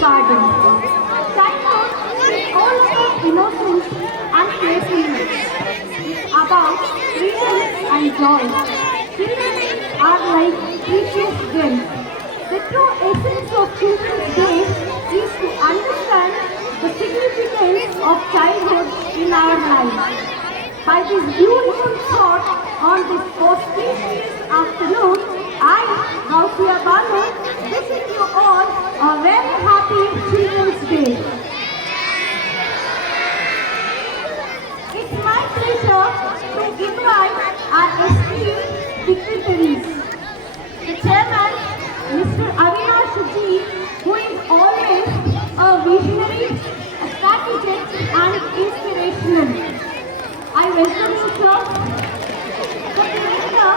garden. Childhood is all about innocence and playfulness. It's about freedom and joy. Children are like precious gems. The true essence of Children's Day is to understand the significance of childhood in our lives. By this beautiful thought on this auspicious afternoon, I, Gausia Banu, wishing you all a very happy Children's Day. It's my pleasure to invite our esteemed dignitaries. The chairman, Mr. Avinash Ji, who is always a visionary, a strategic and inspirational. I welcome you, sir. The director,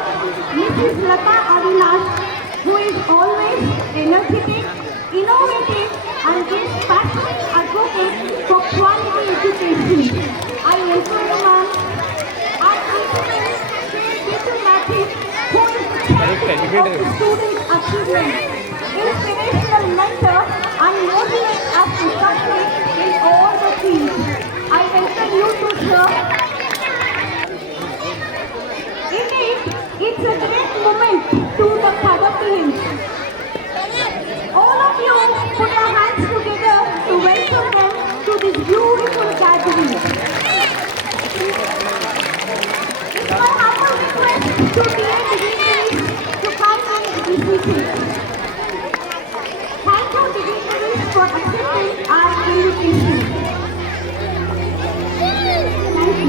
Mrs. Lata Avinash, who is always energetic, innovative, and is passionate advocate for quality education. I welcome you, ma'am. Our principal, Mr. Matthew, who is the champion of the student achievement, inspirational mentor, and motivates us to succeed in all the fields. I welcome you too, sir. Indeed, it's a great moment to the Kadapiyans. All of you put your hands together to welcome them to this beautiful gathering. It's my humble request to dear dignitaries to come and be seated. Thank you, dignitaries, for accepting our invitation. Thank you.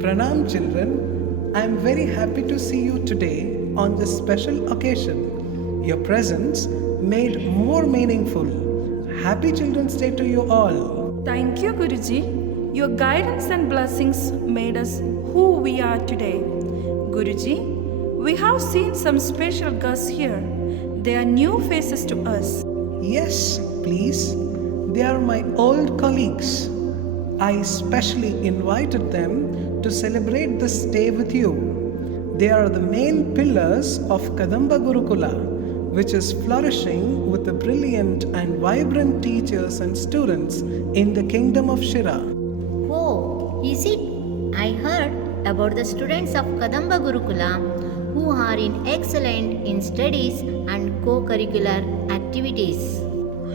Pranam children, I am very happy to see you today on this special occasion. Your presence made more meaningful. Happy Children's Day to you all. Thank you, Guruji. Your guidance and blessings made us who we are today. Guruji, we have seen some special guests here. They are new faces to us. Yes, please. They are my old colleagues. I specially invited them to celebrate this day with you. They are the main pillars of Kadamba Gurukula, which is flourishing with the brilliant and vibrant teachers and students in the kingdom of Shira. Oh, is it? I heard about the students of Kadamba Gurukula who are excellent in studies and co-curricular activities.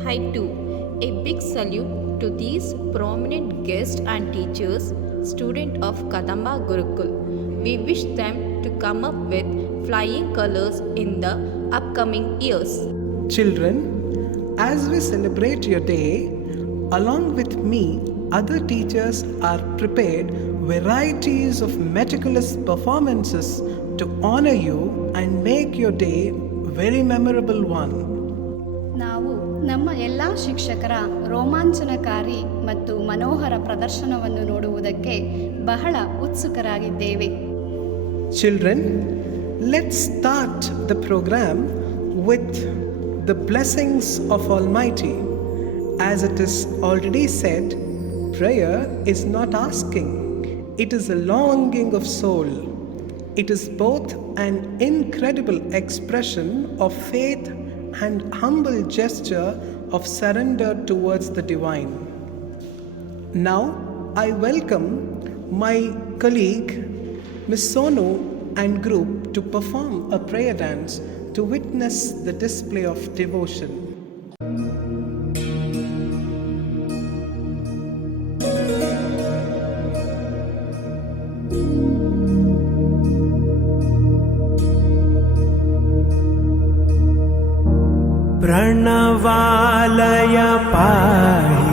I too, a big salute to these prominent guests and teachers, students of Kadamba Gurukul. We wish them to come up with flying colors in the upcoming years. Children, as we celebrate your day, along with me, other teachers are prepared varieties of meticulous performances to honor you and make your day very memorable one. ನಾವು ನಮ್ಮ ಎಲ್ಲ ಶಿಕ್ಷಕರ ರೋಮಾಂಚನಕಾರಿ ಮತ್ತು ಮನೋಹರ ಪ್ರದರ್ಶನವನ್ನು ನೋಡುವುದಕ್ಕೆ ಬಹಳ ಉತ್ಸುಕರಾಗಿದ್ದೇವೆ. Children, let's start the program with the blessings of Almighty. As it is already said, prayer is not asking, it is a longing of soul. It is both an incredible expression of faith and humble gesture of surrender towards the divine. Now, I welcome my colleague, Ms. Sonu and group to perform a prayer dance to witness the display of devotion. प्रणवालय पाहि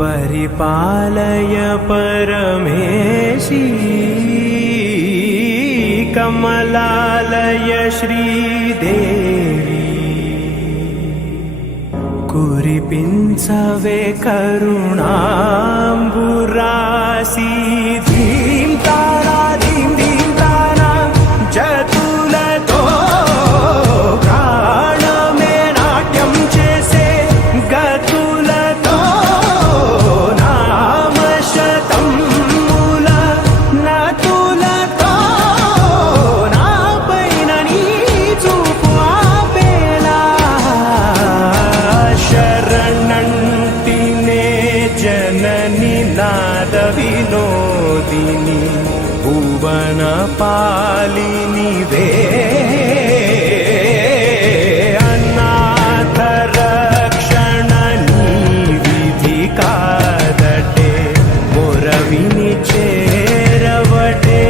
परिपालय परमेशी कमलालय श्रीदेवी कुरिपिंचवे करुणांबुरासी धीम तारा धीम धीम तारा जतुलतो Children, ನಾದ ವಿನೋದಿನಿ ಭುವನ ಪಾಲಿನಿವೆ ಅನಾಥ ರಕ್ಷಣ ನೀ ವಿಧಿ ಕಾದಟೆ ಮೊರವಿನಿ ಚೇರವಟೆ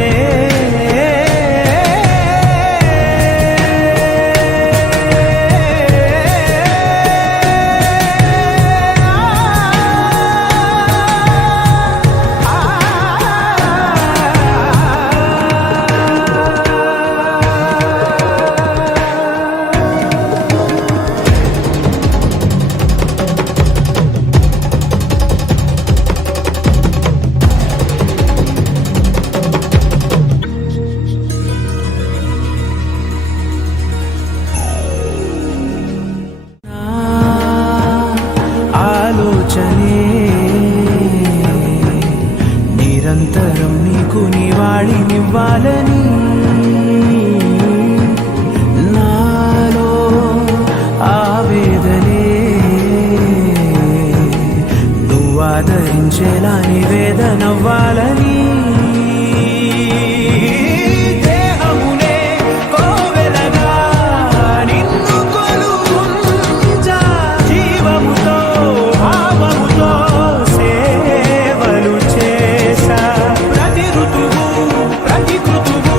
ఆలోచనే నిరంతరం నీకు నివాళినివ్వాలని నాలో ఆవేదనే నువ్వు ఆదరించేలా నివేదనవ్వాలని దేహమునే కోవెలగా నిన్ను కొలువుంచా జీవముతో భావముతో సేవలు చేసా ప్రతి ఋతువు ప్రతి కృతువు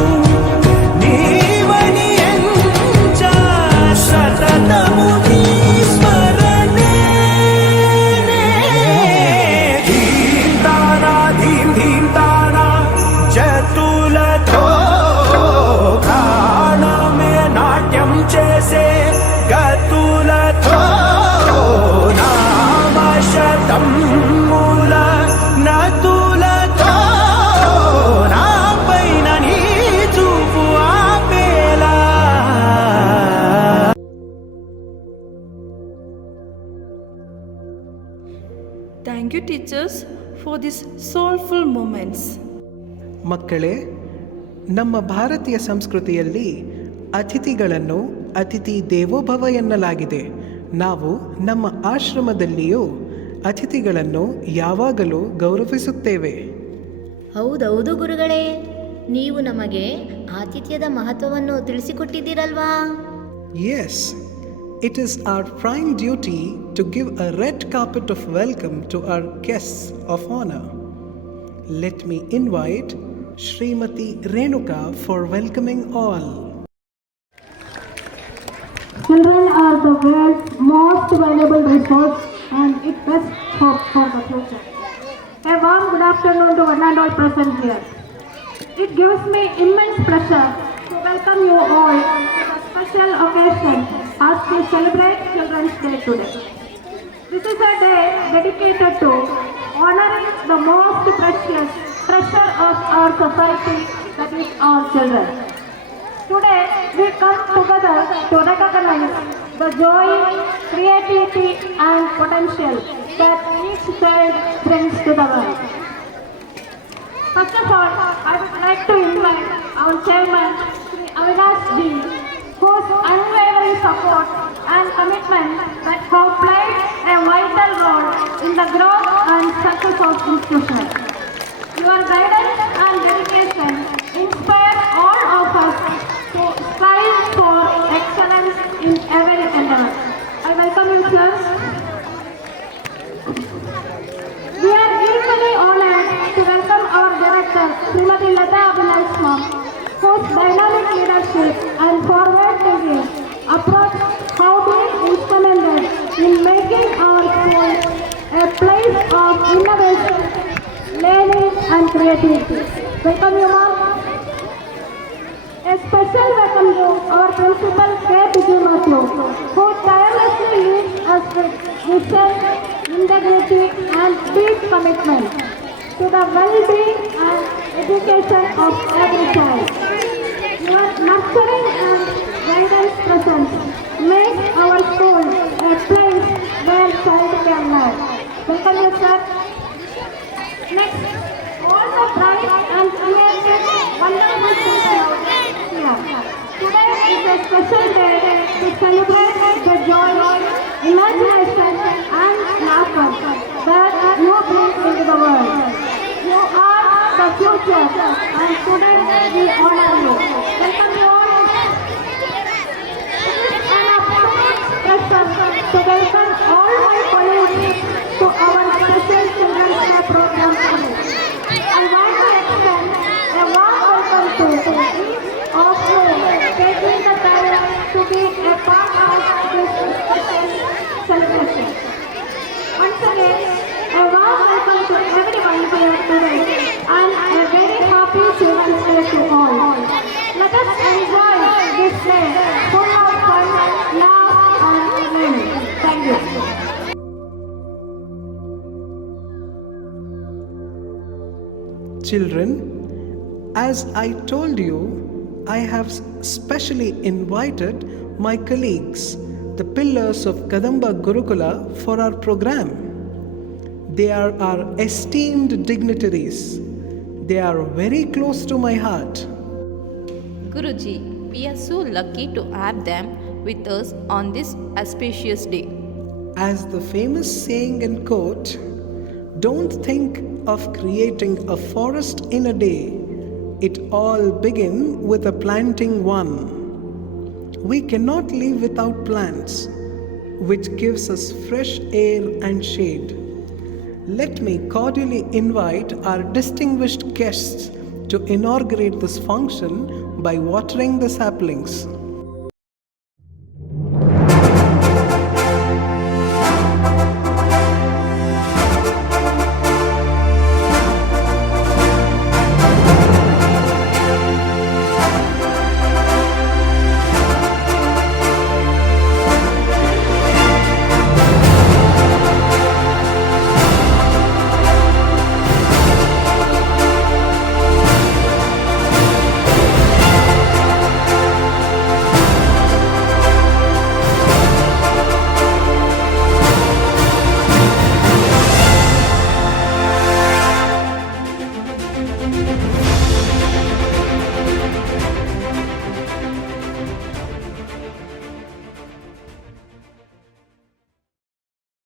నీవని ఎంచా సతతము నీ స్మరణే ధీం తానా ధీం ధీం తానా జతులతో ప్రాణమే నాట్యం చేసే గతులతో నామశతం మూల నతులతో నా పైన నీ చూపు ఆపేలా Thank you, teachers, for these soulful moments. ಮಕ್ಕಳೇ, ನಮ್ಮ ಭಾರತೀಯ ಸಂಸ್ಕೃತಿಯಲ್ಲಿ ಅತಿಥಿಗಳನ್ನು ಅತಿಥಿ ದೇವೋಭವ ಎನ್ನಲಾಗಿದೆ. ನಾವು ನಮ್ಮ ಆಶ್ರಮದಲ್ಲಿಯೂ ಅತಿಥಿಗಳನ್ನು ಯಾವಾಗಲೂ ಗೌರವಿಸುತ್ತೇವೆ. ಹೌದೌದು ಗುರುಗಳೇ, ನೀವು ನಮಗೆ ಆತಿಥ್ಯದ ಮಹತ್ವವನ್ನು ತಿಳಿಸಿಕೊಟ್ಟಿದ್ದೀರಲ್ವಾ? Yes, it is our prime duty to give a red carpet of welcome to our guests of honor. Let me invite Srimati Renuka for welcoming all. Children are the world's most valuable resource and its best hope for the future. A warm good afternoon to one and all present here. It gives me immense pleasure to welcome you all to the special occasion as we celebrate Children's Day today. This is a day dedicated to honoring the most precious treasure of our society, that is our children. Today we come together to recognize the joy, creativity and potential that each child brings to the world. First of all, I would like to invite our chairman, Sri Avinash Ji, whose unwavering support and commitment that have played a vital role in the growth and success of institution. Your guidance and dedication inspire all of us to strive for excellence in every endeavor. I welcome you, sir. We are equally honored to welcome our director, Srimati Lata Abhinash Ma'am, whose dynamic leadership and forward-thinking approach have been instrumental in making our school a place of innovation, learning and creativity. Welcome you, ma'am. A special welcome to our principal, K. Bijumatlu, who tirelessly leads us with vision, integrity and deep commitment to the well-being and education of every child. Your nurturing and guidance presence makes our school a place where child can learn. Welcome you, sir. Next, all the bright and creative, wonderful children out here. Today is a special day to celebrate the joy, imagination and laughter that you bring into the world. the future. And students, we honor you. Welcome you all. It is an absolute pleasure to welcome all my colleagues to our special Children's Day program today. I want to extend a warm welcome to each of you taking the time to be a part of this special celebration. Once again, a warm welcome to everyone here today and a very happy Children's Day to all. Let us enjoy this day full of fun, love and learning. Thank you. Children, as I told you, I have specially invited my colleagues, the pillars of Kadamba Gurukula, for our program. They are our esteemed dignitaries. They are very close to my heart. Guruji, we are so lucky to have them with us on this auspicious day. As the famous saying and quote, don't think of creating a forest in a day. It all begins with a planting one. We cannot live without plants, which gives us fresh air and shade. Let me cordially invite our distinguished guests to inaugurate this function by watering the saplings.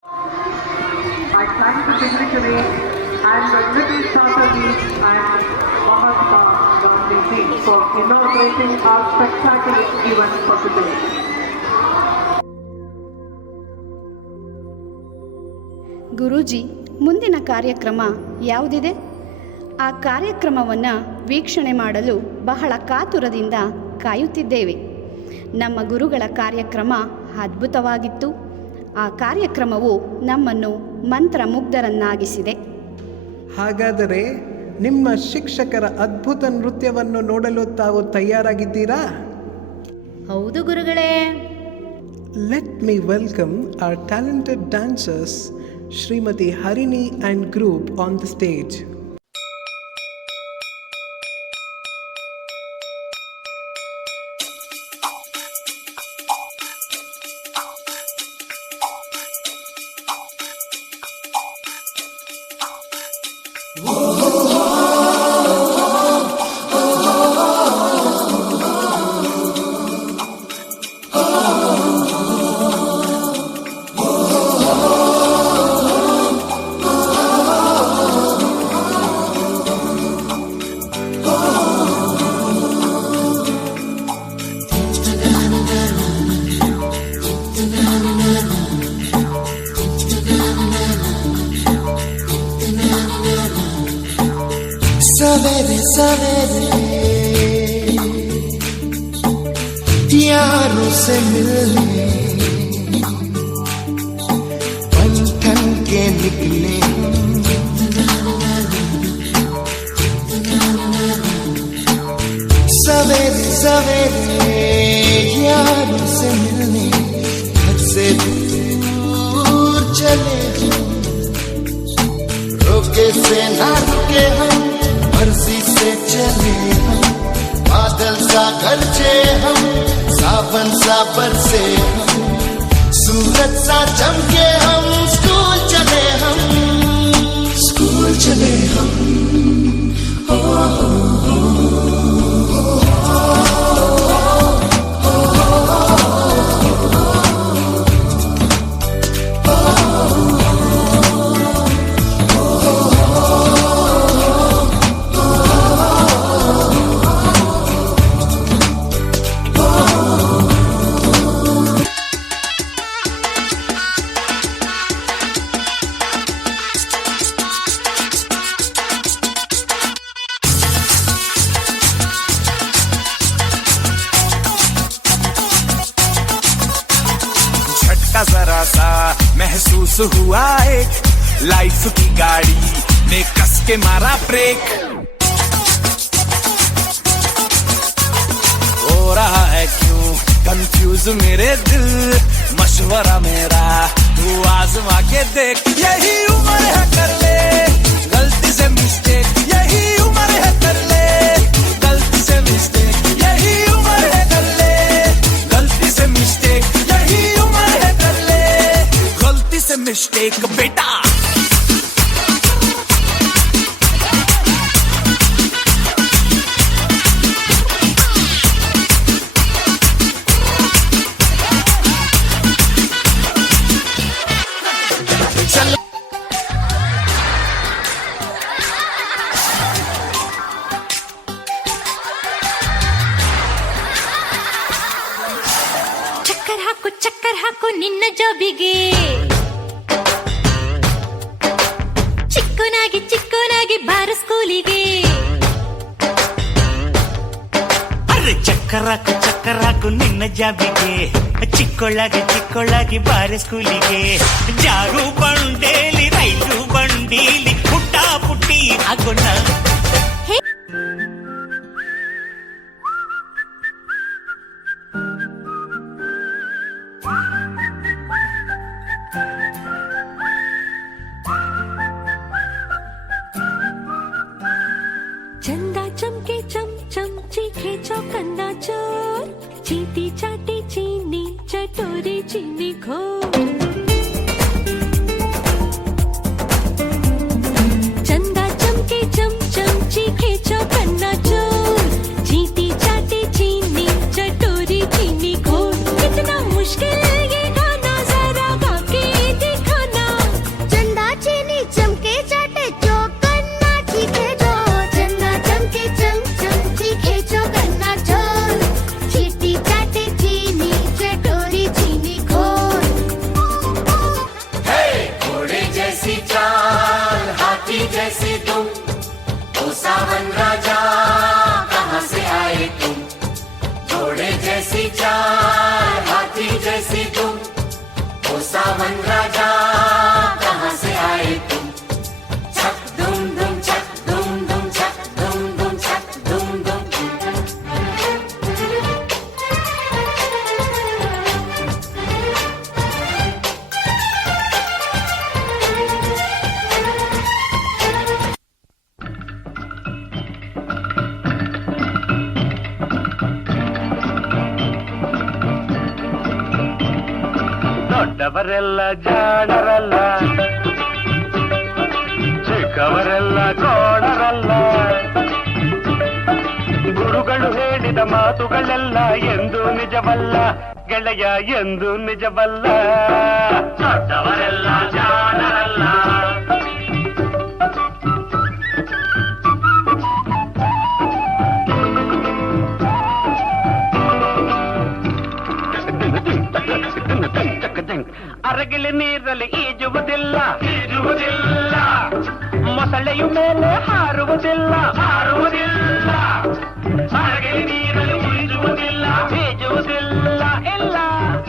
I thank the dignitaries and the little Tataji and Mahatma Gandhi ji for inaugurating our spectacular event for today. Guruji, ಮುಂದಿನ ಕಾರ್ಯಕ್ರಮ ಯಾವುದಿದೆ? ಆ ಕಾರ್ಯಕ್ರಮವನ್ನು ವೀಕ್ಷಣೆ ಮಾಡಲು ಬಹಳ ಕಾತುರದಿಂದ ಕಾಯುತ್ತಿದ್ದೇವೆ. ನಮ್ಮ ಗುರುಗಳ ಕಾರ್ಯಕ್ರಮ ಅದ್ಭುತವಾಗಿತ್ತು. ಆ ಕಾರ್ಯಕ್ರಮವು ನಮ್ಮನ್ನು ಮಂತ್ರಮುಗ್ಧರನ್ನಾಗಿಸಿದೆ. ಹಾಗಾದರೆ ನಿಮ್ಮ ಶಿಕ್ಷಕರ ಅದ್ಭುತ ನೃತ್ಯವನ್ನು ನೋಡಲು ತಾವು ತಯಾರಾಗಿದ್ದೀರಾ? ಹೌದು ಗುರುಗಳೇ. Let me welcome our talented dancers, Srimati Harini and group on the stage. सवेरे सवेरे यारों से मिलने बन ठन के निकले सवेरे सवेरे यारों से मिलने घर से दूर चले रोके से ना रुके हम मर्जी से चले हम बादल सा गरजे हम सावन सा बरसे हम सूरज सा चमके हम स्कूल चले हम ओ, महसूस हुआ एक लाइफ की गाड़ी ने कस के मारा ब्रेक। हो रहा है क्यों कंफ्यूज मेरे दिल, मशवरा मेरा तू आजमा के देख। यही उम्र है कर ले गलती से मिस्टेक, यही उम्र है कर ले गलती से मिस्टेक, यही उम्र है कर ले गलती से मिस्टेक, यही उम्र है कर ले गलती से मिस्टेक बेटा। ಚಕ್ಕರ್ ಹಾಕು ನಿನ್ನ ಜಾಬಿಗೆ, ಚಿಕ್ಕೋನಾಗಿ ಬಾರ ಸ್ಕೂಲಿಗೆ। ಅರೆ ಚಕ್ಕರ್ ಹಾಕು ನಿನ್ನ ಜಾಬಿಗೆ, ಚಿಕ್ಕೊಳ್ಳಾಗಿ ಬಾರ ಸ್ಕೂಲಿಗೆ। ಜಾರು ಬಂಡೇಲಿ ರೈಲು ಬಂಡೀಲಿ ಪುಟ್ಟಿ ಆಗೋಣ। चंदा चमके चम चीखे चौकन्ना चोर, चीटी चाटी चीनी चटोरी चीनी घोर। चंदा चमके चम चीखे चौकन्ना चोर, चीटी चाटी चीनी चटोरी चीनी घोर। कितना मुश्किल ये गाना जरा गा के दिखाना। चंदा चीनी चमके चाटे चौकन्ना चीखे चोर, चंदा चमके चम चीखे चौकन्ना चोर, चीटी चाटे चीनी चटोरी चीनी घोर। घोड़े जैसी चाल हाथी जैसी तुम, ओ सावन राजा कहाँ से आए तुम। घोड़े जैसी चाल हाथी जैसी तुम, ओ सावन राजा कहाँ से आए तुम। छक दुम दुम छक दुम दुम छक दुम दुम छक दुम दुम। ದೊಡ್ಡವರೆಲ್ಲ ಜಾಣರಲ್ಲ, ಚಿಕ್ಕವರೆಲ್ಲ ಕೋಣರಲ್ಲ, ಗುರುಗಳು ಹೇಳಿದ ಮಾತುಗಳೆಲ್ಲ ಎಂದು ನಿಜವಲ್ಲ ಗೆಳೆಯ, ಎಂದು ನಿಜವಲ್ಲ। ದೊಡ್ಡವರೆಲ್ಲ ಜಾಣರಲ್ಲ, ಅರಗಿಳಿ ನೀರಲ್ಲಿ ಈಜುವುದಿಲ್ಲ, ಮೊಸಳೆಯು ಮೇಲೆ ಹಾರುವುದಿಲ್ಲ, ಅರಗಿಳಿ ನೀರಲ್ಲಿ ಈಜುವುದಿಲ್ಲ, ಇಲ್ಲ,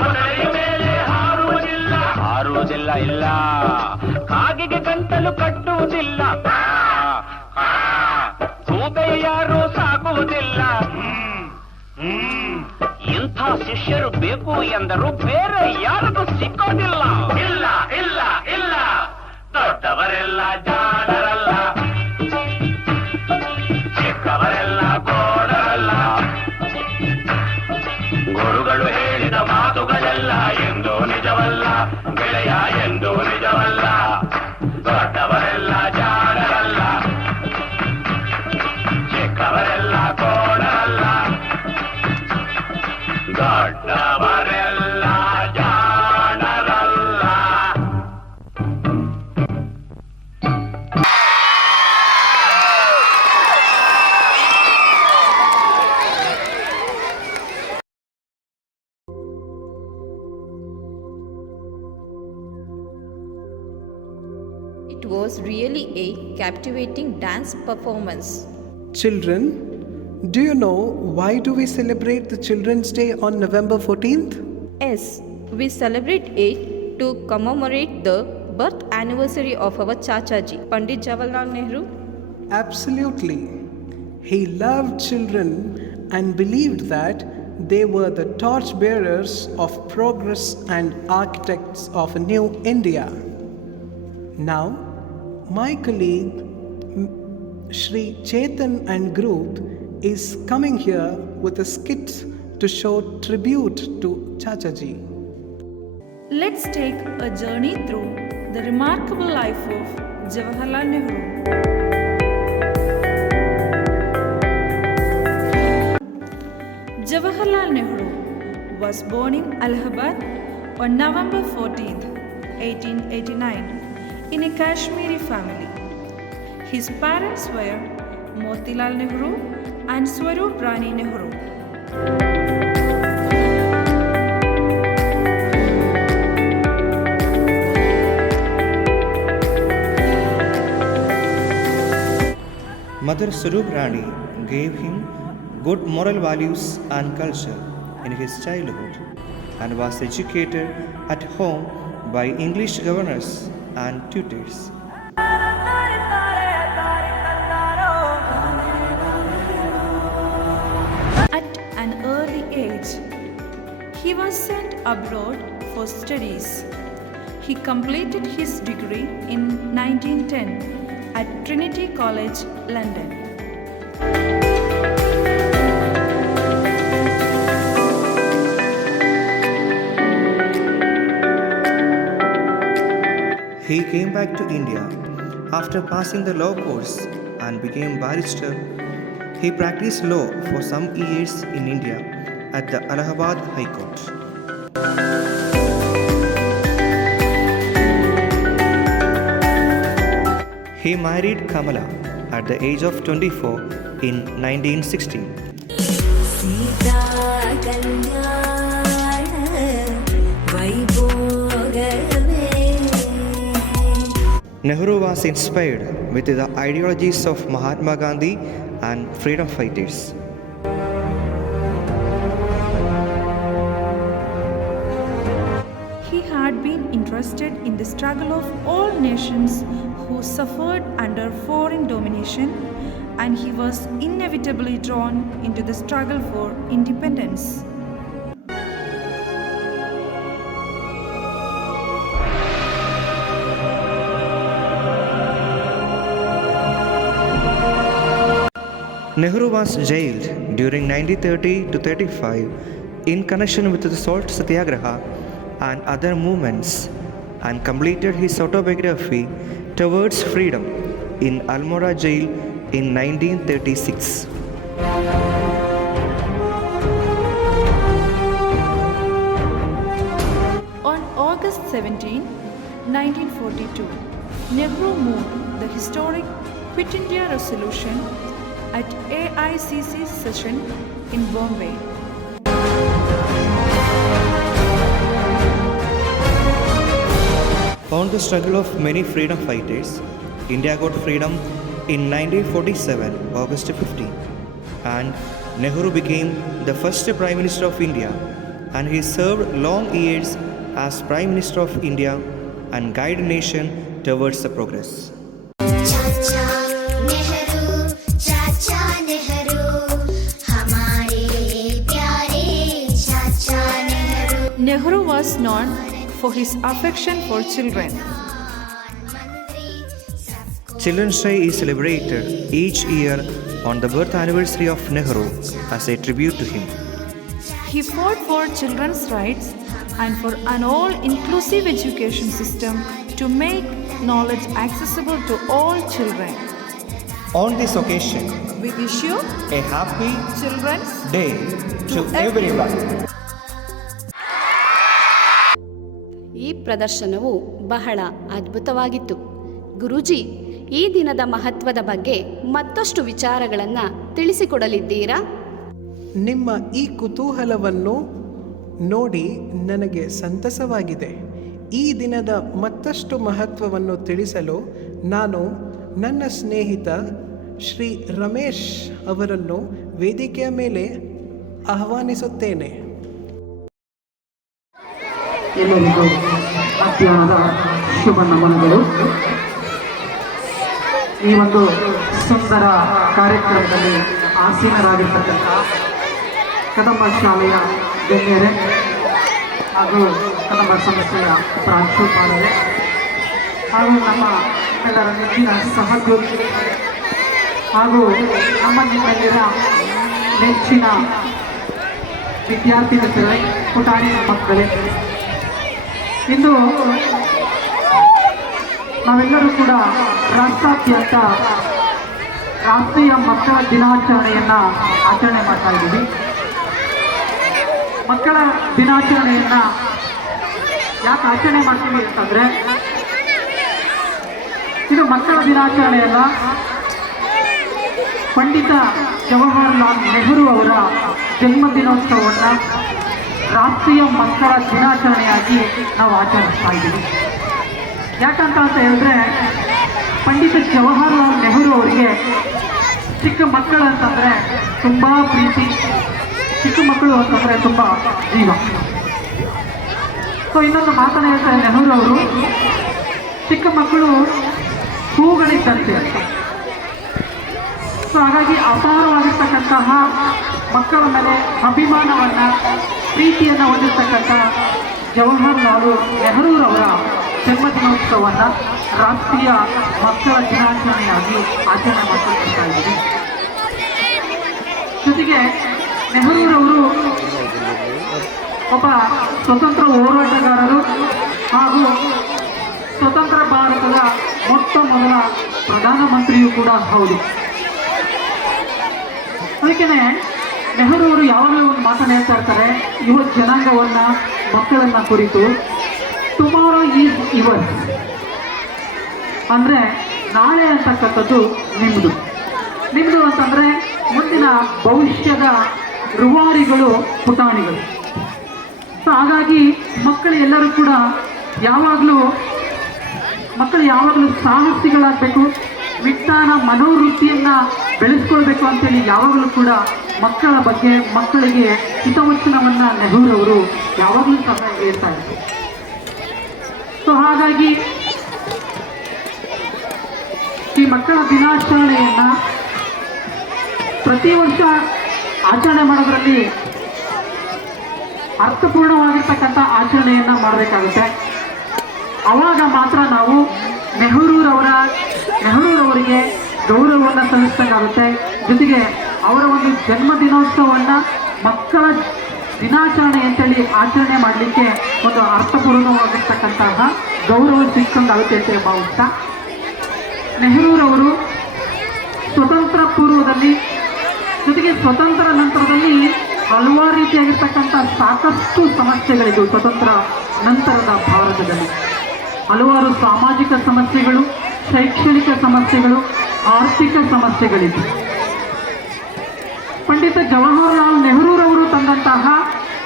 ಮೊಸಳೆಯ ಮೇಲೆ ಹಾರುವುದಿಲ್ಲ, ಇಲ್ಲ, ಕಾಗೆಗೆ ಗಂಟಲು ಕಟ್ಟುವುದಿಲ್ಲ, ಕೂಬೆ ಯಾರು ಸಾಕುವುದಿಲ್ಲ। ಇಂಥ ಶಿಷ್ಯರು ಬೇಕು ಎಂದರು ಬೇರೆ ಯಾರಿಗೂ ಸಿಕ್ಕೋದಿಲ್ಲ, ಇಲ್ಲ ಇಲ್ಲ ಇಲ್ಲ। ದೊಡ್ಡವರೆಲ್ಲ ಜಾಣರಲ್ಲ, ಚಿಕ್ಕವರೆಲ್ಲ ಗೋಡರಲ್ಲ, ಗುರುಗಳು ಹೇಳಿದ ಮಾತುಗಳೆಲ್ಲ ಎಂದು ನಿಜವಲ್ಲ ಗೆಳೆಯ, ಎಂದು ನಿಜವಲ್ಲ। ದೊಡ್ಡವರೆಲ್ಲ ಜಾಣರಲ್ಲ, ಚಿಕ್ಕವರೆಲ್ಲ ಗೋಡರಲ್ಲ, ದೊಡ್ಡವರೆಲ್ಲ ಜಾಣರಲ್ಲ। It was really a captivating dance performance. Children, do you know why do we celebrate the Children's Day on November 14th? Yes, we celebrate it to commemorate the birth anniversary of our Chachaji, Pandit Jawaharlal Nehru? Absolutely. He loved children and believed that they were the torchbearers of progress and architects of a new India. Now, my colleague Shri Chetan and group is coming here with a skit to show tribute to Chachaji. Let's take a journey through the remarkable life of Jawaharlal Nehru. Jawaharlal Nehru was born in Allahabad on November 14, 1889, in a Kashmiri family. His parents were Motilal Nehru and Swarup Rani Nehru. Mother Swarup Rani gave him good moral values and culture in his childhood and was educated at home by English governors and tutors. At an early age, he was sent abroad for studies. He completed his degree in 1910 at Trinity College, London. He came back to India after passing the law course and became barrister. He practiced law for some years in India at the Allahabad High Court. He married Kamala at the age of 24 in 1916. Nehru was inspired with the ideologies of Mahatma Gandhi and freedom fighters. He had been interested in the struggle of all nations who suffered under foreign domination, and he was inevitably drawn into the struggle for independence. Nehru was jailed during 1930 to 35 in connection with the Salt Satyagraha and other movements, and completed his autobiography Towards Freedom in Almora Jail in 1936. On August 17, 1942, Nehru moved the historic Quit India resolution at AICC session in Bombay. On the struggle of many freedom fighters, India got freedom in 1947, August 15, and Nehru became the first Prime Minister of India, and he served long years as Prime Minister of India and guided the nation towards the progress. Nehru was known for his affection for children. Children's Day is celebrated each year on the birth anniversary of Nehru as a tribute to him. He fought for children's rights and for an all-inclusive education system to make knowledge accessible to all children. On this occasion, We wish you a happy Children's day to everyone. ಈ ಪ್ರದರ್ಶನವು ಬಹಳ ಅದ್ಭುತವಾಗಿತ್ತು. ಗುರೂಜಿ, ಈ ದಿನದ ಮಹತ್ವದ ಬಗ್ಗೆ ಮತ್ತಷ್ಟು ವಿಚಾರಗಳನ್ನು ತಿಳಿಸಿಕೊಡಲಿದ್ದೀರಾ? ನಿಮ್ಮ ಈ ಕುತೂಹಲವನ್ನು ನೋಡಿ ನನಗೆ ಸಂತಸವಾಗಿದೆ. ಈ ದಿನದ ಮತ್ತಷ್ಟು ಮಹತ್ವವನ್ನು ತಿಳಿಸಲು ನಾನು ನನ್ನ ಸ್ನೇಹಿತ ಶ್ರೀ ರಮೇಶ್ ಅವರನ್ನು ವೇದಿಕೆಯ ಮೇಲೆ ಆಹ್ವಾನಿಸುತ್ತೇನೆ. ಎಲ್ಲರಿಗೂ ಮಧ್ಯಾಹ್ನದ ಶುಭ ನಮನಗಳು. ಈ ಒಂದು ಸುಂದರ ಕಾರ್ಯಕ್ರಮದಲ್ಲಿ ಆಸೀನರಾಗಿರ್ತಕ್ಕಂಥ ಕದಂಬ ಶಾಲೆಯ ಗಣ್ಯರೇ ಹಾಗೂ ಕದಂಬ ಸಂಸ್ಥೆಯ ಪ್ರಾಂಶುಪಾಲರೇ ಹಾಗೂ ನಮ್ಮ ಎಲ್ಲರ ನೆಚ್ಚಿನ ಸಹೋದ್ಯೋಗಿ ಹಾಗೂ ನಮ್ಮ ನಿಮ್ಮೆಲ್ಲರ ನೆಚ್ಚಿನ ವಿದ್ಯಾರ್ಥಿ ಮಿತ್ರರೇ, ಪುಟಾಣಿ ಮಕ್ಕಳೇ, ಇಂದು ನಾವೆಲ್ಲರೂ ಕೂಡ ರಾಷ್ಟ್ರಾದ್ಯಂತ ರಾಷ್ಟ್ರೀಯ ಮಕ್ಕಳ ದಿನಾಚರಣೆಯನ್ನು ಆಚರಣೆ ಮಾಡ್ತಾ ಇದ್ದೀವಿ. ಮಕ್ಕಳ ದಿನಾಚರಣೆಯನ್ನು ಯಾಕೆ ಆಚರಣೆ ಮಾಡ್ತೀವಿ ಅಂತಂದರೆ, ಇದು ಮಕ್ಕಳ ದಿನಾಚರಣೆಯಲ್ಲ, ಪಂಡಿತ ಜವಾಹರಲಾಲ್ ನೆಹರು ಅವರ ಜನ್ಮದಿನೋತ್ಸವವನ್ನು ರಾಷ್ಟ್ರೀಯ ಮಕ್ಕಳ ದಿನಾಚರಣೆಯಾಗಿ ನಾವು ಆಚರಿಸ್ತಾ ಇದ್ದೀವಿ. ಯಾಕಂತ ಹೇಳಿದ್ರೆ, ಪಂಡಿತ ಜವಾಹರಲಾಲ್ ನೆಹರು ಅವರಿಗೆ ಚಿಕ್ಕ ಮಕ್ಕಳು ಅಂತಂದರೆ ತುಂಬ ಪ್ರೀತಿ, ಚಿಕ್ಕ ಮಕ್ಕಳು ಅಂತಂದರೆ ತುಂಬ ಜೀವ. ಸೊ ಇನ್ನೊಂದು ಮಾತನ್ನು ಹೇಳ್ತಾರೆ ನೆಹರು ಅವರು, ಚಿಕ್ಕ ಮಕ್ಕಳು ಹೂಗಳಿದ್ದಂತೆ ಅಂತ. ಸೊ ಹಾಗಾಗಿ ಅಪಾರವಾಗಿರ್ತಕ್ಕಂತಹ ಮಕ್ಕಳ ಮೇಲೆ ಅಭಿಮಾನವನ್ನು, ಪ್ರೀತಿಯನ್ನು ಹೊಂದಿರತಕ್ಕಂಥ ಜವಾಹರಲಾಲ್ ನೆಹರೂರವರ ಜನ್ಮದಿನೋತ್ಸವವನ್ನು ರಾಷ್ಟ್ರೀಯ ಮಕ್ಕಳ ದಿನಾಚರಣೆಯಾಗಿ ಆಚರಣೆ ಮಾಡ್ತಾ ಇದ್ದೀವಿ. ಜೊತೆಗೆ ನೆಹರೂರವರು ಒಬ್ಬ ಸ್ವತಂತ್ರ ಹೋರಾಟಗಾರರು ಹಾಗೂ ಸ್ವತಂತ್ರ ಭಾರತದ ಮೊಟ್ಟ ಮೊದಲ ಪ್ರಧಾನಮಂತ್ರಿಯೂ ಕೂಡ ಹೌದು. ಅದಕ್ಕೆ ನೆಹರು ಅವರು ಯಾವಾಗಲೂ ಒಂದು ಮಾತನ್ನು ಹೇಳ್ತಾ ಇರ್ತಾರೆ, ಯುವ ಜನಾಂಗವನ್ನು, ಮಕ್ಕಳನ್ನು ಕುರಿತು, ಟುಮಾರೋ ಈಸ್ ಯುವರ್ಸ್, ಅಂದರೆ ನಾಳೆ ಅಂತಕ್ಕಂಥದ್ದು ನಿಮ್ಮದು ಅಂತಂದರೆ ಮುಂದಿನ ಭವಿಷ್ಯದ ರೂವಾರಿಗಳು ಪುಟಾಣಿಗಳು. ಸೊ ಹಾಗಾಗಿ ಮಕ್ಕಳು ಎಲ್ಲರೂ ಕೂಡ ಯಾವಾಗಲೂ ಸಾಹಸಿಗಳಾಗಬೇಕು, ವಿಜ್ಞಾನ ಮನೋವೃತ್ತಿಯನ್ನು ಬೆಳೆಸ್ಕೊಳ್ಬೇಕು ಅಂತೇಳಿ ಯಾವಾಗಲೂ ಕೂಡ ಮಕ್ಕಳ ಬಗ್ಗೆ, ಮಕ್ಕಳಿಗೆ ಹಿತವಚನವನ್ನು ನೆಹರೂರವರು ಯಾವಾಗಲೂ ಸಹ ಹೇಳ್ತಾ ಇದ್ರು. ಸೊ ಹಾಗಾಗಿ ಈ ಮಕ್ಕಳ ದಿನಾಚರಣೆಯನ್ನು ಪ್ರತಿ ವರ್ಷ ಆಚರಣೆ ಮಾಡೋದ್ರಲ್ಲಿ ಅರ್ಥಪೂರ್ಣವಾಗಿರ್ತಕ್ಕಂಥ ಆಚರಣೆಯನ್ನು ಮಾಡಬೇಕಾಗುತ್ತೆ. ಆವಾಗ ಮಾತ್ರ ನಾವು ನೆಹರೂರವರಿಗೆ ಗೌರವವನ್ನು ಸಲ್ಲಿಸಬೇಕಾಗುತ್ತೆ. ಜೊತೆಗೆ ಅವರ ಒಂದು ಜನ್ಮದಿನೋತ್ಸವವನ್ನು ಮಕ್ಕಳ ದಿನಾಚರಣೆ ಅಂತೇಳಿ ಆಚರಣೆ ಮಾಡಲಿಕ್ಕೆ ಒಂದು ಅರ್ಥಪೂರ್ಣವಾಗಿರ್ತಕ್ಕಂತಹ ಗೌರವ ಸಿಕ್ಕಂಗಾಗುತ್ತೆ ಅಂತ ಭಾವಿಸ್ತಾ, ನೆಹರೂರವರು ಸ್ವತಂತ್ರ ಪೂರ್ವದಲ್ಲಿ ಜೊತೆಗೆ ಸ್ವತಂತ್ರ ನಂತರದಲ್ಲಿ ಹಲವಾರು ರೀತಿಯಾಗಿರ್ತಕ್ಕಂಥ ಸಾಕಷ್ಟು ಸಮಸ್ಯೆಗಳಿದ್ದು, ಸ್ವತಂತ್ರ ನಂತರದ ಭಾರತದಲ್ಲಿ ಹಲವಾರು ಸಾಮಾಜಿಕ ಸಮಸ್ಯೆಗಳು, ಶೈಕ್ಷಣಿಕ ಸಮಸ್ಯೆಗಳು, ಆರ್ಥಿಕ ಸಮಸ್ಯೆಗಳಿದ್ದು, ಪಂಡಿತ ಜವಾಹರಲಾಲ್ ನೆಹರೂರವರು ತಂದಂತಹ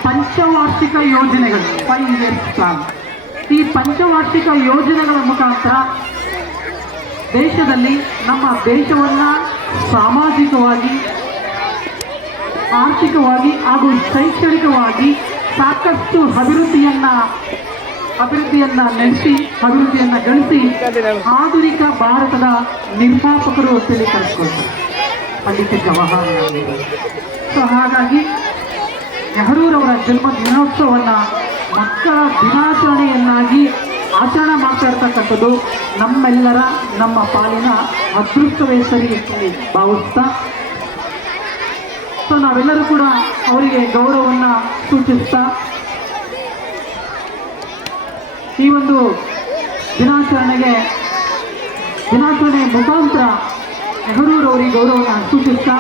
ಪಂಚವಾರ್ಷಿಕ ಯೋಜನೆಗಳು, 5 years plan, ಈ ಪಂಚವಾರ್ಷಿಕ ಯೋಜನೆಗಳ ಮುಖಾಂತರ ದೇಶದಲ್ಲಿ ನಮ್ಮ ದೇಶವನ್ನು ಸಾಮಾಜಿಕವಾಗಿ, ಆರ್ಥಿಕವಾಗಿ ಹಾಗೂ ಶೈಕ್ಷಣಿಕವಾಗಿ ಸಾಕಷ್ಟು ಅಭಿವೃದ್ಧಿಯನ್ನು ಗಳಿಸಿ ಆಧುನಿಕ ಭಾರತದ ನಿರ್ಮಾಪಕರು ಅಂತೇಳಿ ಕರೆಸ್ಕೊಳ್ತಾರೆ ಪಂಡಿತ ಜವಾಹರಲಾಲ್ ನೆಹರು. ಸೊ ಹಾಗಾಗಿ ನೆಹರೂರವರ ಜನ್ಮ ದಿನೋತ್ಸವವನ್ನು ಮಕ್ಕಳ ದಿನಾಚರಣೆಯನ್ನಾಗಿ ಆಚರಣೆ ಮಾಡ್ತಾ ಇರ್ತಕ್ಕಂಥದ್ದು ನಮ್ಮೆಲ್ಲರ, ನಮ್ಮ ಪಾಲಿನ ಅದೃಷ್ಟವೇ ಸರಿ ಅಂತೇಳಿ ಭಾವಿಸ್ತಾ, ಸೊ ನಾವೆಲ್ಲರೂ ಕೂಡ ಅವರಿಗೆ ಗೌರವವನ್ನು ಸೂಚಿಸ್ತಾ ಈ ಒಂದು ದಿನಾಚರಣೆ ಮುಖಾಂತರ ನೆಹರೂರವರಿಗೆ ಗೌರವವನ್ನು ಸೂಚಿಸ್ತಾ,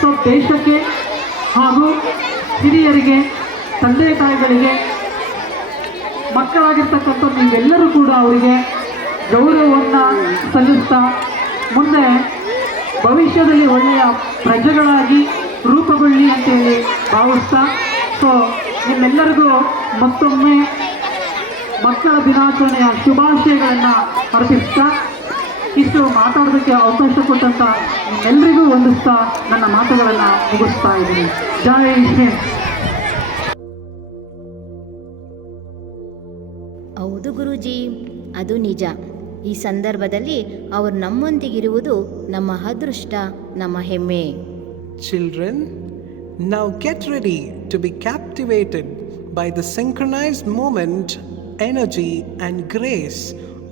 ಸೊ ದೇಶಕ್ಕೆ ಹಾಗೂ ಹಿರಿಯರಿಗೆ, ತಂದೆ ತಾಯಿಗಳಿಗೆ, ಮಕ್ಕಳಾಗಿರ್ತಕ್ಕಂಥ ನೀವೆಲ್ಲರೂ ಕೂಡ ಅವರಿಗೆ ಗೌರವವನ್ನು ಸಲ್ಲಿಸ್ತಾ ಮುಂದೆ ಭವಿಷ್ಯದಲ್ಲಿ ಒಳ್ಳೆಯ ಪ್ರಜೆಗಳಾಗಿ ರೂಪುಗೊಳ್ಳಿ ಅಂತೇಳಿ ಭಾವಿಸ್ತಾ, ಸೊ ನಿಮ್ಮೆಲ್ಲರಿಗೂ ಮತ್ತೊಮ್ಮೆ ಮಕ್ಕಳ ದಿನಾಚರಣೆಯ ಶುಭಾಶಯಗಳನ್ನು ಅರ್ಪಿಸ್ತಾ, ಇಷ್ಟು ಮಾತಾಡೋದಕ್ಕೆ ಅವಕಾಶ ಕೊಟ್ಟಂತ ನಿಮ್ಮೆಲ್ಲರಿಗೂ ವಂದಿಸ್ತಾ ನನ್ನ ಮಾತುಗಳನ್ನು ಮುಗಿಸ್ತಾ ಇದ್ದೀನಿ. ಜೈ ಹಿಂದ್. ಹೌದು ಅದು ನಿಜ. ಈ ಸಂದರ್ಭದಲ್ಲಿ ಅವರು ನಮ್ಮೊಂದಿಗಿರುವುದು ನಮ್ಮ ಅದೃಷ್ಟ, ನಮ್ಮ ಹೆಮ್ಮೆ. Children, now get ready to be captivated by the synchronized moment, energy, and grace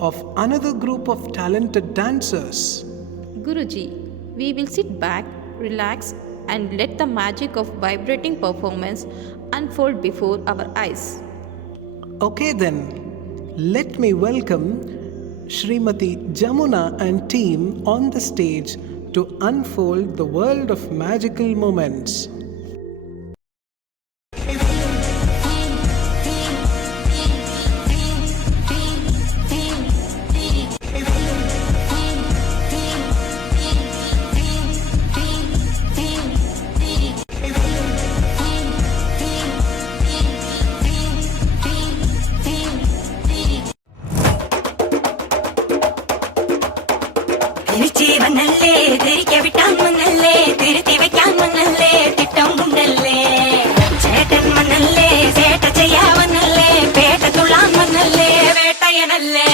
of another group of talented dancers. Guruji, we will sit back, relax, and let the magic of vibrating performance unfold before our eyes. Okay then, let me welcome Srimati Jamuna and team on the stage to unfold the world of magical moments. തിരിച്ചീവനല്ലേ തിരികെ വിട്ടാൻ മണ്ണല്ലേ തിരുത്തി വയ്ക്കാൻ മണ്ണല്ലേ തിട്ടം മുണ്ടല്ലേ ചേട്ടൻ മണ്ണല്ലേ ചേട്ട ചെയ്യാവനല്ലേ പേട്ട തുള്ളാൻ മണ്ണല്ലേ വേട്ടയനല്ലേ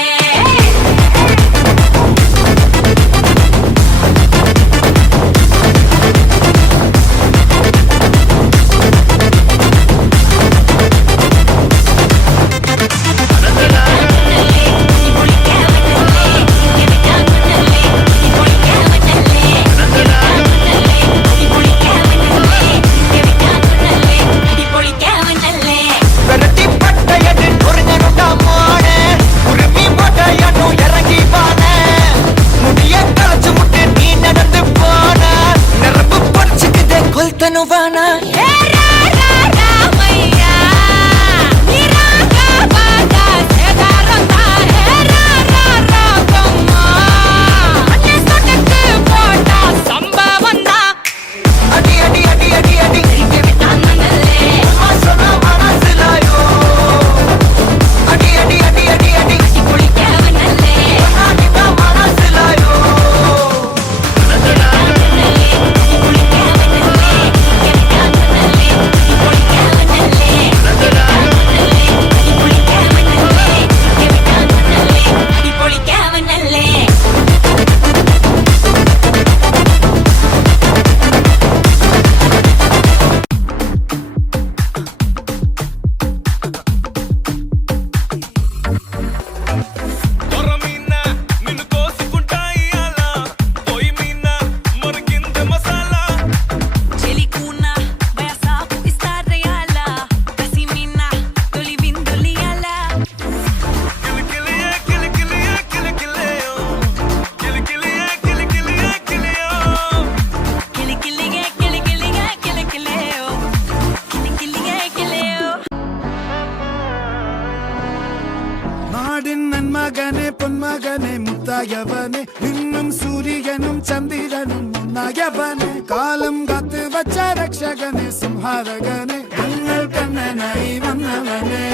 മകനെ പൊന്മകനെ മുത്തായവനെ നിന്നും സൂര്യനും ചന്ദ്രനും ഒന്നായവനെ കാലം കാത്ത് വച്ച രക്ഷകനെ സംഹാരകനെ ഞങ്ങൾ കണ്ണനായി വന്നവനെ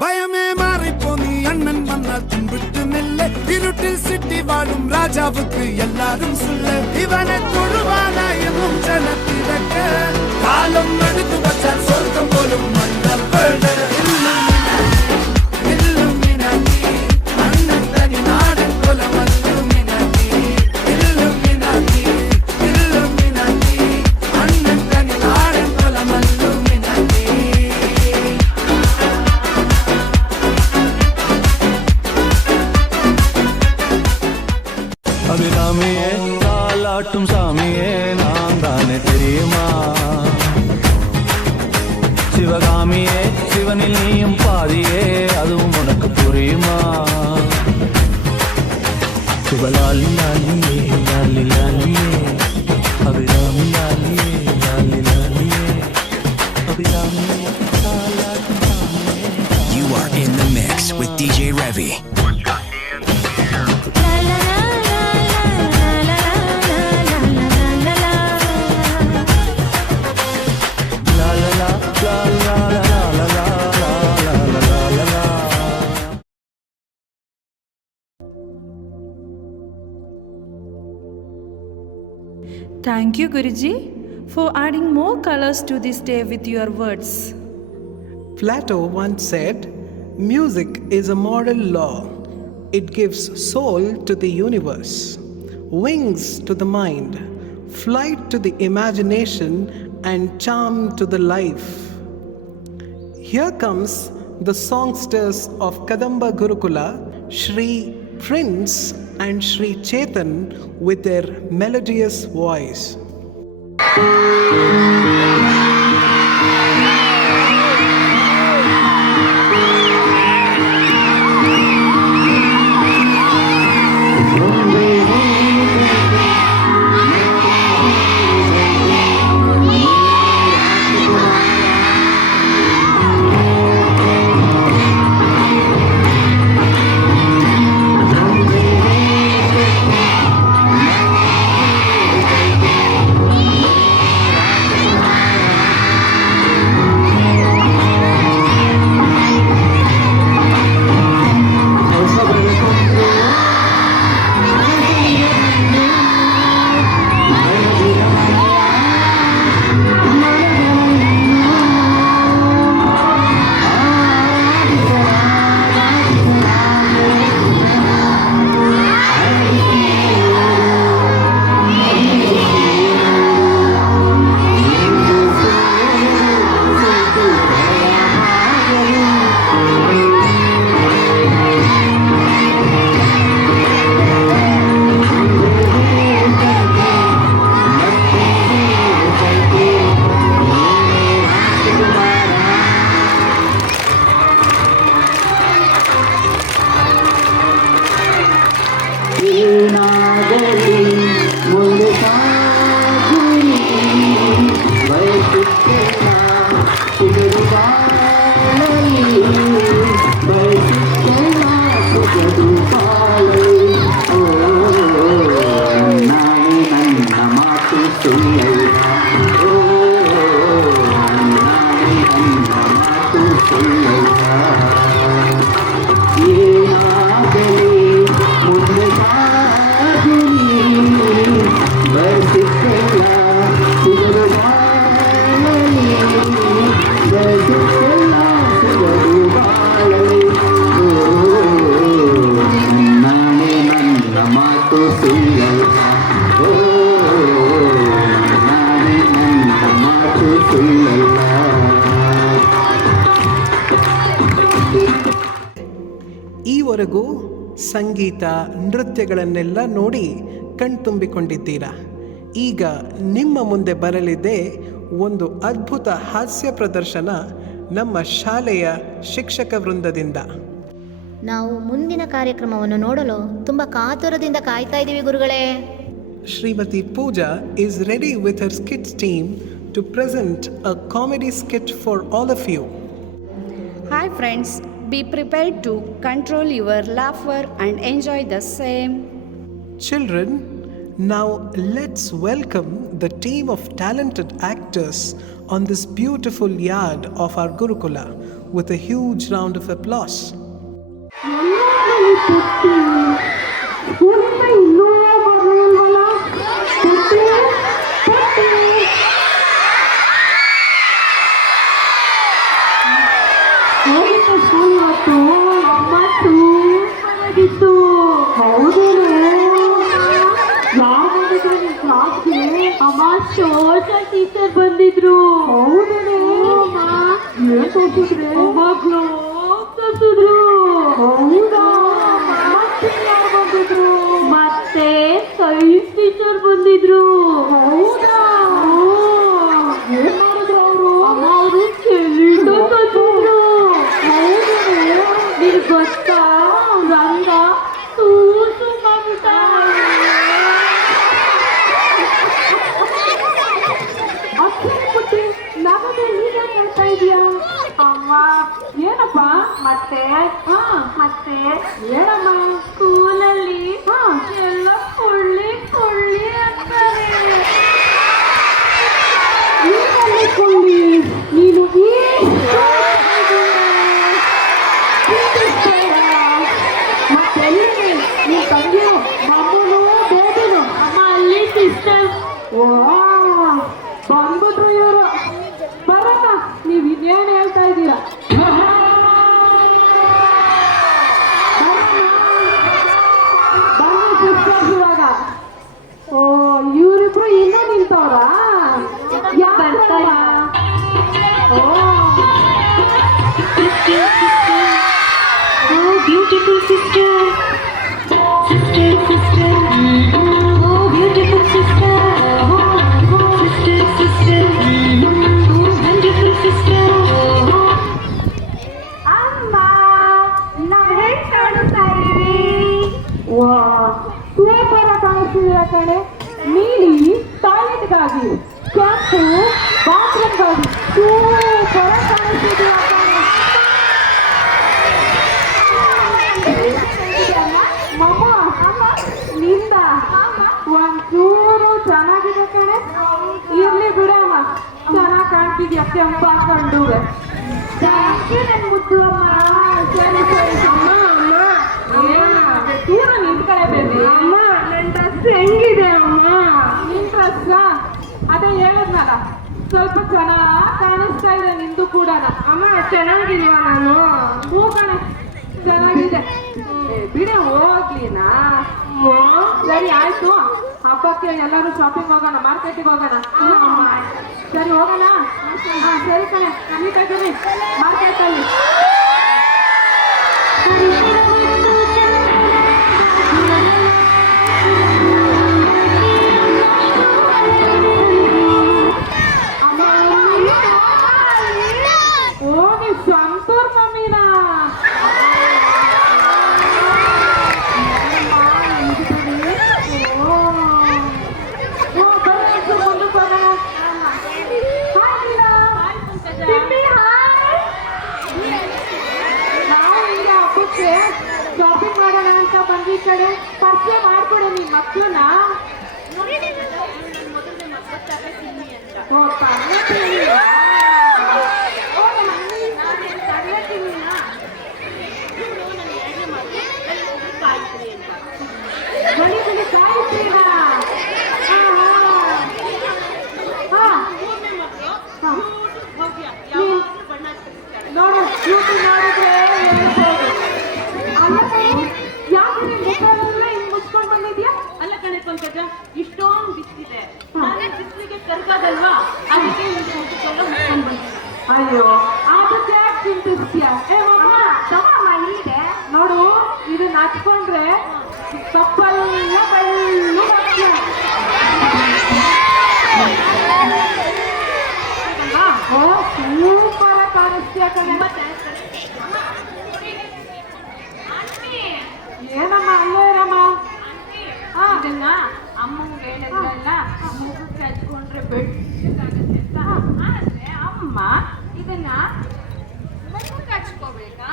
ഭയമേ മാറിപ്പോ നീ അണ്ണൻ വന്നാൽ തുമ്പിട്ട് നെല്ല് ഇരുട്ടിൽ സിറ്റി വാഴും രാജാവുക്ക് എല്ലാരും സുല്ല് ഇവനെ തൊഴുവാനായെന്നും ജനത്തിരക്ക് കാലം എടുത്തു വച്ചാൽ സ്വർഗം പോലും മണ്ണപ്പെട് அபிராமியே தாலாட்டும் சாமியே நான் தானே தெரியுமா சிவகாமியே சிவனில் நீயும் பாதியே அதுவும் உனக்கு புரியுமா சிவலாலி லாலியே லாலி லாலியே அபிராமி லாலியே லாலி லாலியே அபிராமியே தாலாட்டும் சாமியே. You are in the mix with DJ Revi. Thank you, Guruji, for adding more colors to this day with your words. Plato once said, music is a moral law It gives soul to the universe, wings to the mind, flight to the imagination, and charm to the life. Here comes the songsters of Kadamba Gurukula, Shri Prince and Shri Chetan, with their melodious voice. ಈವರೆಗೂ ಸಂಗೀತ ನೃತ್ಯಗಳನ್ನೆಲ್ಲ ನೋಡಿ ಕಣ್ತುಂಬಿಕೊಂಡಿದ್ದೀರಾ. ಈಗ ನಿಮ್ಮ ಮುಂದೆ ಬರಲಿದೆ ಒಂದು ಅದ್ಭುತ ಹಾಸ್ಯ ಪ್ರದರ್ಶನ ನಮ್ಮ ಶಾಲೆಯ ಶಿಕ್ಷಕ ವೃಂದದಿಂದ. ನಾವು ಮುಂದಿನ ಕಾರ್ಯಕ್ರಮವನ್ನು ನೋಡಲು ತುಂಬ ಕಾತುರದಿಂದ ಕಾಯ್ತಾ ಇದ್ದೀವಿ ಗುರುಗಳೇ. ಶ್ರೀಮತಿ ಪೂಜಾ is ready with her skits team to present a comedy skit for all of you. Hi friends, be prepared to control your laughter and enjoy the same. Children, now let's welcome the team of talented actors on this beautiful yard of our Gurukula with a huge round of applause. ಅಮ್ಮ social teacher ಬಂದಿದ್ರು. ಹೌದೇನೆ ಏನ್ ತೋರಿಸಿದ್ರೆ ಅಮ್ಮ globe ತೋರಿಸಿದ್ರು. ಹೌದಾ ಮತ್ತೆ ಯಾರು ಬಂದಿದ್ರು? ಮತ್ತೆ ಸೈನ್ಸ್ ಟೀಚರ್ ಬಂದಿದ್ರು. ಹೌದಾ ಏನ್ ಮಾಡಿದ್ರು ಅವರು? ಅಮ್ಮ ಅವರು ಚೆಲ್ಲಿಟ್ಟು ತೋರಿಸಿದ್ರು. ಹೌದೇನೆ ನಿನಗೆ ಗೊತ್ತಾ ರಂಗ ತೂಸು ಮಾಡ್ಬಿಟ್ಟ. ನಮಗೆ ಈಗ ಹೇಳ್ತಾ ಇದೀಯಾ ಅಮ್ಮ? ಏನಪ್ಪ ಮತ್ತೆ? ಮತ್ತೆ ಹೇಳಮ್ಮ. ಸ್ಕೂಲಲ್ಲಿ ಎಲ್ಲ ಕೊಳ್ಳಿ ಕೊಳ್ಳಿ ಅಂತಾರೆ. ಕೊಳ್ಳಿ ನೀನು ಮತ್ತೆ ನೀನ್ ತಂಗಿಯೋ ಮಮ್ಮನು ಬೇಬಿನು ಅಮ್ಮ ಅಲ್ಲಿ ಸಿಸ್ಟರ್. ಬಂದ್ಬಿಟ್ರು ಇವರು. ಬರಮ್ಮ, ನೀವು ಇನ್ನೇನು ಹೇಳ್ತಾ ಇದ್ದೀರಾ? ಅಡುಗೆಗಾಗಿ ಕೆಂಪು ಬಾತ್ರೂಮ್ಗಾಗಿ ಸೂಪರ್ ಕಾಣಿಸ್ತಿದೆಯಪ್ಪ. ಮಮ್ಮ ನಿಂದ ಒಂಚೂರು ಚೆನ್ನಾಗಿದೆ ಕಣೆ. ಇರ್ಲಿ ಬಿಡಮ್ಮ, ಚೆನ್ನಾಗಿ ಕಾಣ್ತಿದ್ಯಾ ಕೆಂಪು ಹಾಕೊಂಡು. ನನ್ ಮುದ್ದು ಅಮ್ಮ. ಸರಿ ಸರಿ ಅಮ್ಮ ದೂರ ನಿಂತ್ಕಡೆ ಬೇಬಿ. ಅಮ್ಮ ನನ್ನ ಡ್ರೆಸ್ ಹೆಂಗಿದೆ ಅಮ್ಮ? ನಿನ್ ಡ್ರೆಸ್ ಅದೇ ಹೇಳಿದ್ನಲ್ಲ, ಸ್ವಲ್ಪ ಚೆನ್ನಾಗಿ ಕಾಣಿಸ್ತಾ ಇದೆ ನಿಂದು ಕೂಡ. ಅಮ್ಮ ಚೆನ್ನಾಗಿಲ್ವಾ ನಾನು? ಹೂ ಕಣೆ ಚೆನ್ನಾಗಿದೆ. ಬಿಡೆ ಹೋಗ್ಲಿನಾ? ಸರಿ ಆಯ್ತು, ಹಬ್ಬಕ್ಕೆ ಎಲ್ಲರೂ ಶಾಪಿಂಗ್ ಹೋಗೋಣ, ಮಾರ್ಕೆಟಿಗೆ ಹೋಗೋಣ. ಸರಿ ಹೋಗೋಣ. ಹಾ ಸರಿ ಕಣೆ, ಕಮ್ಮಿ ಮಾರ್ಕೆಟಲ್ಲಿ. ಓ ನೀ ಸಂತೂರ್ ಮಮ್ಮಿನಾ? ಶಾಪಿಂಗ್ ಮಾಡೋಣ ಅಂತ ಬಂದಿ ಕಡೆ ಪರಿಚಯ ಮಾಡ್ಕೊಡೆ ನಿಮ್ ಮಕ್ಕಳನ್ನ. ನೋಡು ಯೂಟ್ಯೂಬ್ ನೋಡಿದ್ರೆ ಯಾಕೆ ನಿನ್ ಮುಖವೆಲ್ಲ ಹಿಂಗ್ ಮುಚ್ಕೊಂಡ್ ಬಂದಿದ್ಯಾ? ಅಲ್ಲ ಕಣೆ ಪಂಕಜ, ಇಷ್ಟೊಂದು ಬಿಸಿಲಿದೆ, ಬಿಸಿಲಿಗೆ ಕರ್ಕಾದಲ್ವಾ, ಅದಕ್ಕೆ ಮುಚ್ಕೊಂಡು ಬಂದಿದ್ದೆ. ಅಯ್ಯೋ ಅದಕ್ಕೆ ಯಾಕೆ ಚಿಂತಿಸ್ತೀಯ? ಇಲ್ಲಿದೆ ನೋಡು, ಇದನ್ನ ಹಚ್ಕೊಂಡ್ರೆ ಕಪ್ಪಲ್ಲ ಬೆಳ್ಳು ಬರ್ತೀಯ. ಓ ಸೂಪರ್ ಕಾಣಿಸ್ತೀಯ ಕಣೆ. ಏನಮ್ಮ ಅಲ್ಲೇ ಇರಮ್ಮ. ಅದನ್ನ ಅಮ್ಮಂಗೆ ಹೇಳಿದ್ರಲ್ಲ, ಮುಖಕ್ಕೆ ಹಚ್ಕೊಂಡ್ರೆ ಬೆಳ್ಳಗಾಗುತ್ತೆ ಅಂತ. ಆದ್ರೆ ಅಮ್ಮ ಇದನ್ನ ಮುಖಕ್ಕೆ ಹಚ್ಕೋಬೇಕಾ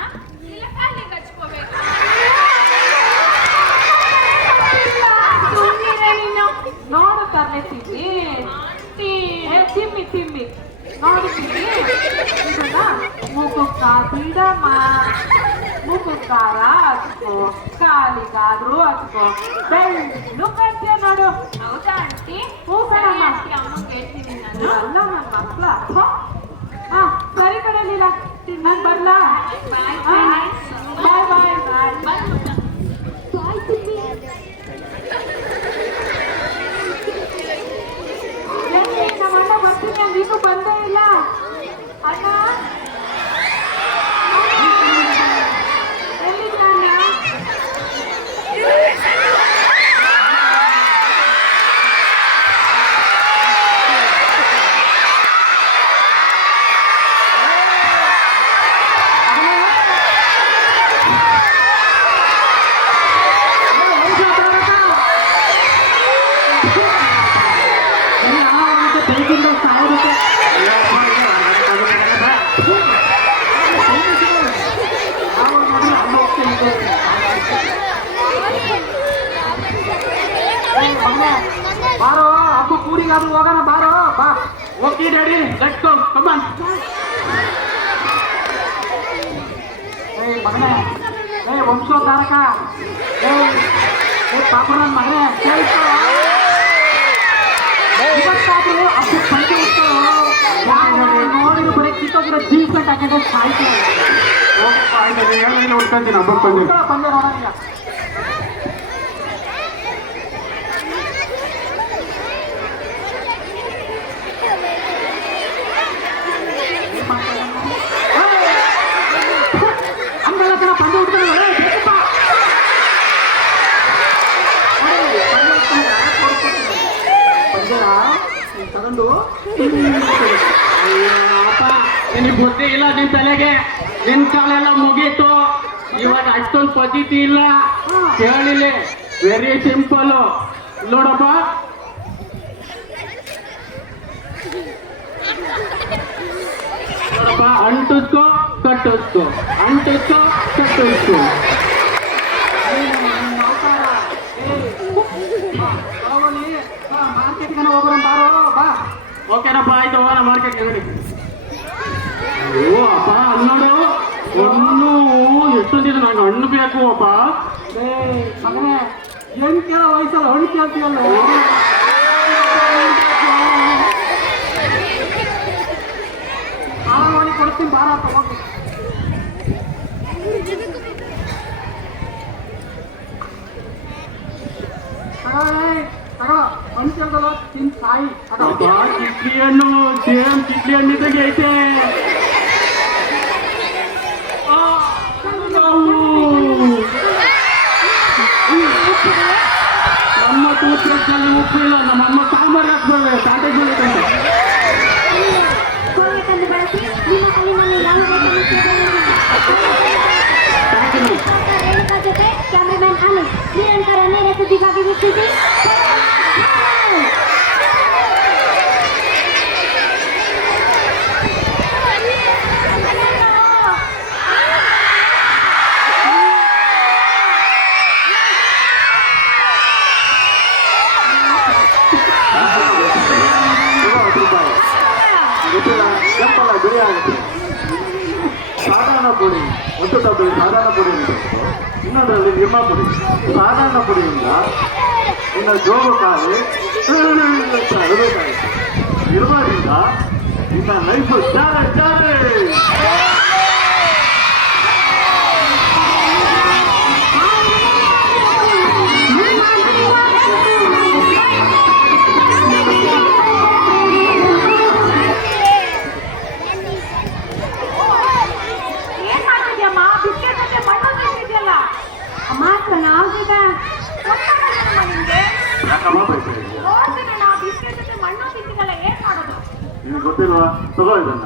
ಇಲ್ಲ ಕಾಲಿಗೆ ಹಚ್ಕೋಬೇಕಾ? ನೋಡು ತರ್ಲೆ ತಿಮ್ಮಿ ನೋಡ್ತೀನಿ. ಇದನ್ನ ಮುಖಕ್ಕ ಬಿಡಮ್ಮ, ಮುಖಕ್ಕಾರ ಹಚ್ಕೋ, ಕಾಲಿಗಾದ್ರೂ ಹಚ್ಕೋ, ಬೆಳ್ಳು ಬರ್ತೀಯ ನೋಡು. ಹೌದಾ ಆಂಟಿ? ಹೂ ಕಣಮ್ಮ. ಅಮ್ಮಂಗೆ ಹೇಳ್ತೀನಿ ನಾನು. ಅಲ್ಲ ನನ್ನ ಮಕ್ಳ. ಹಾ ಸರಿ ಕಣಲಿಲ್ಲ, ನಾನು ಬರ್ಲಾ? ಬಾಯ್ ಬಾಯ್ ಬಾಯ್ ಬಾಯ್ ಬಾಯ್. ಬಾಯ್ ತಿಮ್ಮಿ. ನಮ್ಮ ಅಣ್ಣ ಬರ್ತೀನಿ ನೀನು ಬಂದೇ ಇಲ್ಲ ಅಣ್ಣ. ಎಲ್ಲಿದ್ದ ಅಣ್ಣ? ಬಾರೋ ಹಬ್ಬ ಕೂಡಿಗಾದ್ರೂ ಹೋಗೋಣ, ಬಾರೋ ಬಾ. Okay daddy, let's go, come on. ಮಗನೇ, ವಂಶೋದ್ಧಾರಕ, ಪಾಪ ನನ್ನ ಮಗನೇ, ಇವತ್ತಾದ್ರೂ ಹಬ್ಬ ಸಂಜೆ ಇತ್ತು ನೋಡಿದ್ರು ಬರೀ ಕಿತ್ತೋಗಿರೋ ಜೀನ್ಸ್ ಪ್ಯಾಂಟ್ ಹಾಕಿದ್ರೆ ಸಾಯ್ತೀನಿ. ಉಳ್ಕೊಂತೀನಿ ಹಬ್ಬಕ್ಕೆ ಬಂದೆ ನೋಡೋಣ. ಹಂಗಲ್ಲ ಜನ ಪಂದ್ಯ ಉಡ್ತಾನೆ ತಗೊಂಡು ನಿನಗೆ ಬುದ್ಧಿ ಇಲ್ಲ ನಿನ್ ತಲೆಗೆ. ನಿನ್ ಕಾಲೆಲ್ಲ ಮುಗೀತು, ಇವಾಗ ಅಷ್ಟೊಂದು ಪದ್ಧತಿ ಇಲ್ಲ. ಕೇಳಿಲ್ಲ, ವೆರಿ ಸಿಂಪಲ್ ನೋಡಪ್ಪ. ಇರಬೇಕು. ಅಂಟಿತ್ತು ಕಟ್ಟಿತ್ತು. ಮಾರ್ಕೆಟ್ಗೆ ಹೋಗೋಣ ಬಾರೋ ಬಾ. ಓಕೆನಪ್ಪ ಆಯ್ತು ಹೋಗೋಣ ಮಾರ್ಕೆಟ್ಗೆ ನೋಡಿ. ಓ ಅಪ್ಪ ಹಣ್ಣು ಹಣ್ಣು ಎಷ್ಟೊಂದಿದೆ ನಂಗೆ ಹಣ್ಣು ಬೇಕು ಅಪ್ಪ. ಮಗನೇ ಹೆಣ್ಣು ಕೇಳೋ ವಯಸ್ಸಲ್ಲ ಹಣ್ಣು ಕೇಳ್ತೀಯಲ್ಲ. ಮಾಡಿ ಕೊಡ್ತೀನಿ ಬಾರಪ್ಪ ಹೋಗಿ. ಹಣ್ಣು ಕೇಳ್ದಲ್ಲ ತಿನ್ ಸಾಯಿ. ಕಿಟ್ಲಿ ಹಣ್ಣು ಸೇಮ್ ಕಿಟ್ಲಿ ಹಣ್ಣು ಇದ್ದಂಗೆ ಐತೆ. ನಮ್ಮ ತೂತ್ರಲ್ಲಿ ಉಪ್ಪು ಇಲ್ಲ. ನಮ್ಮಮ್ಮ ಸಾಂಬಾರು ಹಾಕ್ಬಾರ್ದು ತಾಟೆಗೆ ಕ್ಯಾಮ್ರಾಮನ್ ಅನಿಲ್ ನಿರಂತರ ನೇರ ಸುದ್ದಿಗಾಗಿ ವೀಕ್ಷಿಸಿ. ಕೆಂಪಲ್ಲ ಬಿಳಿ ಆಗುತ್ತೆ. ಸಾಧಾರಣ ಪುಡಿ ಒಂದು ಡಬ್ಬಿ ಸಾಧಾರಣ ಪುಡಿ ಇರಬೇಕು. ಇನ್ನೊಂದರಲ್ಲಿ ನಿಮ್ಮ ಪುಡಿ. ಸಾಧಾರಣ ಪುಡಿಯಿಂದ ಇನ್ನು ಜೋಗುಕಾಯಿ ಇರುವುದರಿಂದ ಇನ್ನ ಲೈಫು ಜಾರೆ ಜಾರೆ. ನಿನಗೆ ಗೊತ್ತಿಲ್ವಾ? ತಗೋ ಇದನ್ನ.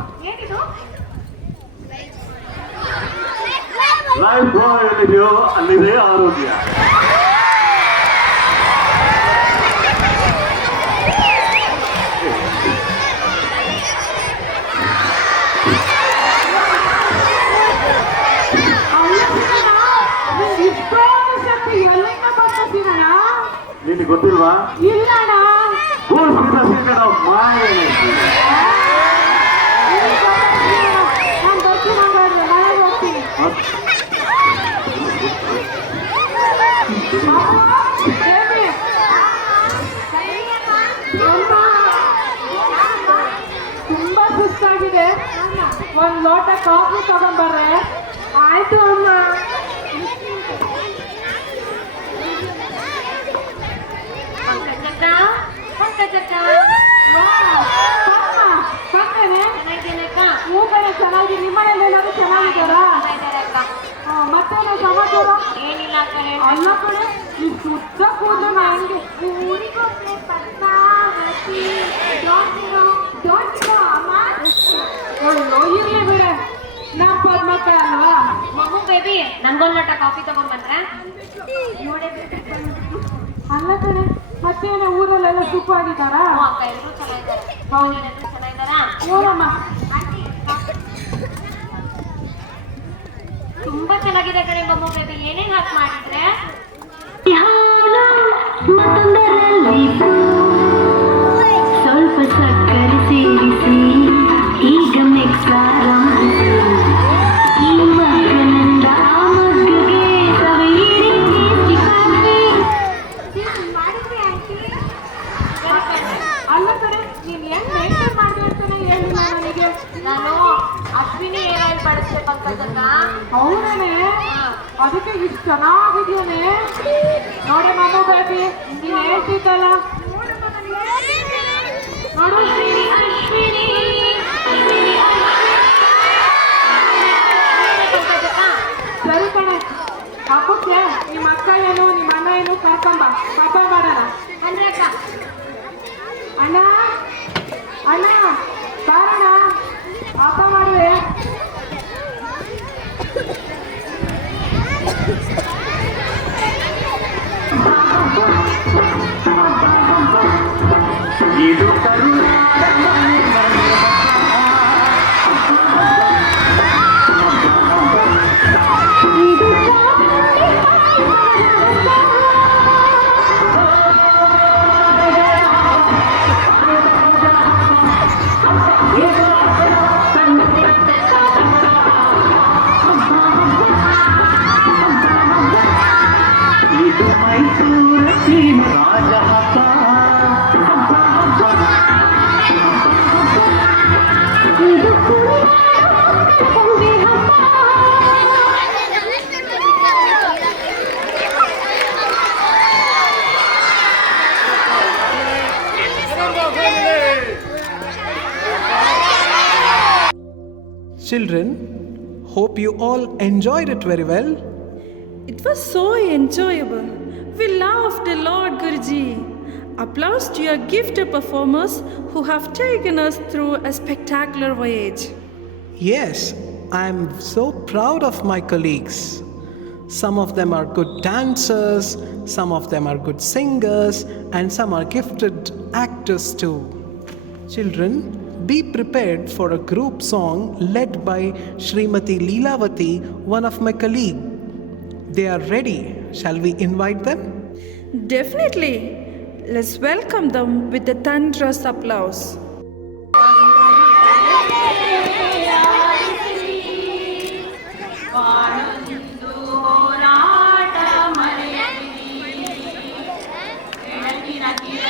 ಲೈಫ್ ಎಲ್ಲಿದೆಯೋ ಅಲ್ಲಿದೆ ಆರೋಗ್ಯ. ನಿನಗೆ ಗೊತ್ತಿಲ್ವಾ? ಇಲ್ಲಣ್ಣ. ತುಂಬಾ ಸುಸ್ತಾಗಿದೆ. ಒಂದ್ ಲೋಟ ಕಾಫಿ ತಗೊಂಡ್ಬರ್ರೆ. ಆಯ್ತು ಅಮ್ಮ. ಚೆನ್ನಾಗಿ ನಿಮ್ಮ ಮನೇಲಿ ಏನಾದ್ರು ಚೆನ್ನಾಗಿದ್ದಾರಾ? ಮತ್ತೇನೋ ಸಮಾಚಾರ? ಏನಿಲ್ಲ ಅಲ್ಲ ಕಡೆ ಈ ಸುತ್ತ ಕೂದಲು ನನಗೆ ಇರ್ಲಿ ಬಿಡೆ. ನಮ್ಮ ಪದ್ಮಕ್ಕ ಅಲ್ವಾ? ಮಗು ಬೇಬಿ ನಂಗೊಂದು ಲೋಟ ಕಾಫಿ ತಗೊಂಡ್ಬಂದ್ರೆ ನೋಡಿ. ಅಲ್ಲ ಕಡೆ ಮತ್ತೇನ ಊರಲ್ಲೆಲ್ಲ ಸುಖವಾಗಿದ್ದಾರಾ? ಅಕ್ಕ ಎಲ್ಲರೂ ಚೆನ್ನಾಗಿದ್ದಾರೆ. ಚೆನ್ನಾಗಿದ್ದಾರಾ? ಓರಮ್ಮ ತುಂಬಾ ಚೆನ್ನಾಗಿದೆ ಕಣೆ ಮಗು ಬೇಬಿ. ಏನೇನ್ ಹಾಕಿ ಮಾಡಿದ್ರೆ? ಸ್ವಲ್ಪ ಸಕ್ಕರೆ ಸೇರಿಸಿ ಈಗ ಮಿಕ್ಸ್ ಈ ಮಗನಿಂದ ಆ ಮಗ್ಗಗೆ ಸವೀರಿ ಅಲ್ಲ ಕಡೆ ನೀನ್ ಹೆಂಗ್ ಮೇಂಟೈನ್ ಮಾಡ್ದೆ ಅಂತಾನೆ ಹೇಳಿಲ್ಲ ನನಗೆ. ನಾನು ಅಶ್ವಿನಿ ಹೇರ್ ಆಯಿಲ್ ಬಳಸ್ತೆ ಪಂಕಜಕ್ಕ. ಹೌದನೇ? ಅದಕ್ಕೆ ಇಷ್ಟು ಚೆನ್ನಾಗಿದ್ಯಾನೆ. ನೋಡಿ ಮಮ್ಮು ಬೇಬಿ ನೀನ್ ಹೇಳ್ತಿದ್ದಲ್ಲ ನೋಡು. ಸರಿ ಕಣೆ, ಹಬ್ಬಕ್ಕೆ ನಿಮ್ಮ ಅಕ್ಕ ಏನು ನಿಮ್ಮ ಅಣ್ಣ ಏನು ಕರ್ಕೊಂಬ ಹಬ್ಬ ಮಾಡೋಣ. ಅಂದ್ರೆ ಅಕ್ಕ ಅಣ್ಣ ಅಣ್ಣ ಬಾರಣ ಹಬ್ಬ ಮಾಡುವೆ. ಇದು Children, hope you all enjoyed it very well. It was so enjoyable. We laughed a lot, Guruji. Applause to your gifted performers who have taken us through a spectacular voyage. Yes, I am so proud of my colleagues. Some of them are good dancers, some of them are good singers, and some are gifted actors too. Children, be prepared for a group song led by Srimati Leelavati, one of my colleagues. They are ready. Shall we invite them? Definitely. Let's welcome them with a thunderous applause. ಬೆಳಕಾಗಲಿ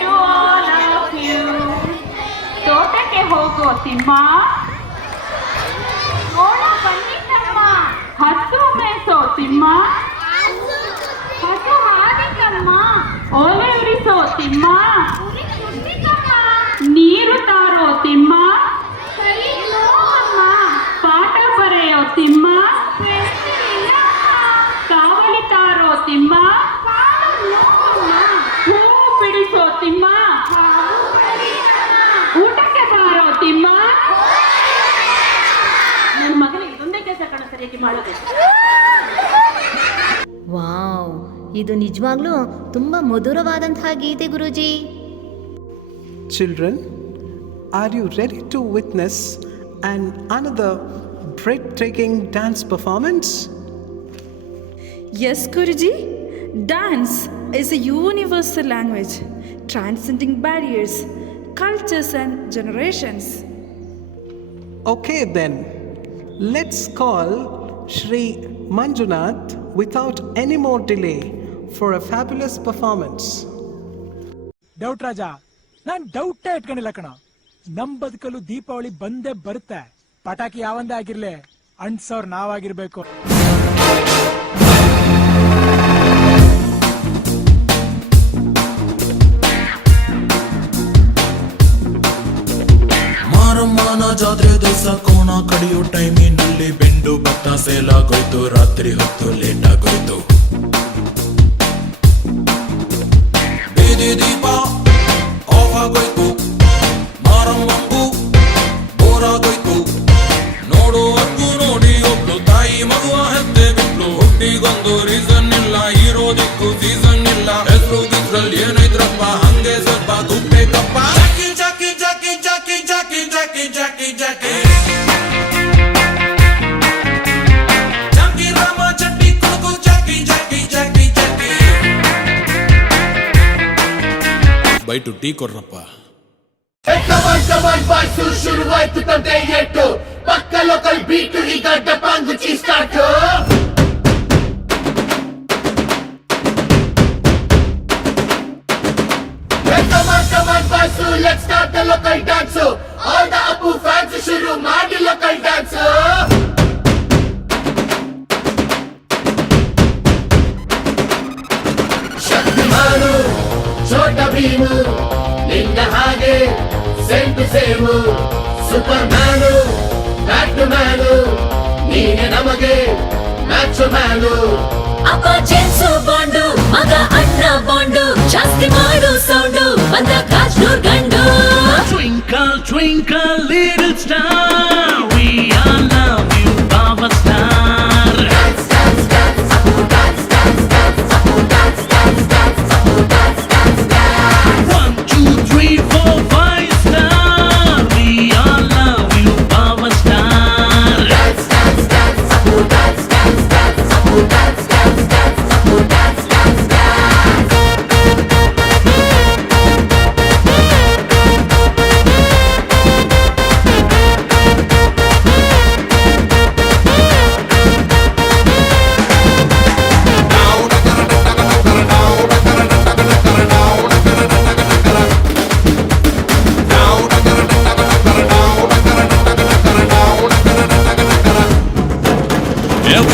to all of you. ತೋಟಕ್ಕೆ ಹೋಗೋ ತಿಮ್ಮ, ನೋಡ ಬನ್ನಿ ತಮ್ಮ. ಹಸು ಮೇಸೋ ತಿಮ್ಮ, ಹಸು ಹಾಡಿಕಮ್ಮ. ಓಲೆ ಉರಿಸೋ ತಿಮ್ಮ, ನೀರು ತಾರೋ ತಿಮ್ಮ. ಪಾಠ ಬರೆಯೋ ತಿಮ್ಮ, ಕಾವಲಿ ತಾರೋ ತಿಮ್ಮ. ಹೂ ಬಿಡಿಸೋ ತಿಮ್ಮ, ಊಟಕ್ಕೆ ಬಾರೋ ತಿಮ್ಮ. ನನ್ನ ಮಗನಿಗೆ ಇದೊಂದೇ ಕೆಲಸ ಕಣ ಸರಿಯಾಗಿ ಮಾಡೋದು. ವಾವ್, ಇದು ನಿಜವಾಗ್ಲೂ ತುಂಬ ಮಧುರವಾದಂತಹ ಗೀತೆ Guruji. Children, are you ready to witness another breathtaking dance performance? Yes, Guruji. Dance is a universal language, transcending barriers, cultures, and generations. Okay then, let's call Shri Manjunath without any more delay for a fabulous performance. Doubt ರಾಜ, ನಾನ್ ಡೌಟೇ ಇಟ್ಕೊಂಡಿಲ್ಲ ಕಣ. ನಮ್ ಬದುಕಲು ದೀಪಾವಳಿ ಬಂದೇ ಬರುತ್ತೆ. ಪಟಾಕಿ ಯಾವಂದೇ ಆಗಿರ್ಲಿ, ಅಂಟ್ಸೋರ್ ನಾವಾಗಿರ್ಬೇಕು. ಮಾರಮ್ಮನ ಜಾತ್ರೆ ದಿವಸ ಕೋಣ ಕಡಿಯೋ ಟೈಮಿನಲ್ಲಿ ಬೆಂಡು ಭತ್ತ ಸೇಲಾಗೋಯ್ತು. ರಾತ್ರಿ ಹೊತ್ತು ಲೇಟ್ ಆಗೋಯ್ತು. ಬೀದಿ ದೀಪ ಆಫ್ ಆಗೋಯ್ತು. ಮಾರಮ್ಮಂಗೂ ಬೋರಾಗೋಯ್ತು. ನೋಡುವಕ್ಕೂ ನೋಡಿ ಒಬ್ಳು ತಾಯಿ ಮಗುವ ಹೆತ್ತೆ ಬಿಟ್ಲು. ಹುಟ್ಟಿಗೊಂದು ರೀಸನ್ ಇಲ್ಲ, ಇರೋದಿಕ್ಕೂ ಸೀಸನ್ ಇಲ್ಲ. ಹೆಸರು ಗಿದ್ರಲ್ಲಿ ಏನೈತ್ರಪ್ಪ, ಹಂಗೆ ಸ್ವಲ್ಪ ಗುಪ್ಪೇಕಪ್ಪ. ಜಾಕಿ ಜಾಕಿ ಜಾಕಿ ಜಾಕಿ ಜಾಕಿ ಜಾಕಿ ಜಾಕಿ ಜಾಕಿ ಜಾಕಿ ರಾಮ ಚಟ್ಟಿ ಕೊಡಗು. ಜಾಕಿ ಜಾಕಿ ಜಾಕಿ ಜಾಕಿ ಬೈಟು ಟೀ ಕೊಡ್ರಪ್ಪ. ಬಾಯ್ಸು ಶುರುವಾಯ್ತು ತಂದೆ ಏಟು. ಪಕ್ಕ ಲೋಕಲ್ ಬೀಟು, ಈಗ ಡಪಾಂಗುಚಿ start. Let's start the local dance. All the Apu fans shuru maadi local dance. Shaktimanu, Chota Bheemu, ninna hage same to same. Supermanu, Batmanu, neene namage macho manu. ಅಪ್ಪ ಜೇನ್ಸು bond, ಮಗ ಅಣ್ಣ bond, ಜಾಸ್ತಿ ಮಾಡು sound, ಬಂದ ಕಾಜ್ನೂರ್ ಗಂಡು. Twinkle, twinkle, little star, we all love you, Baba Star. Dance, dance, dance, Apu dance, dance, dance, Apu dance, dance, dance, Apu dance, dance, dance. 1, 2, 3, 4, 5 star, we all love you, Baba Star. Dance, dance, dance, Apu dance, dance, dance, Apu dance, dance, dance, Apu dance, dance, dance.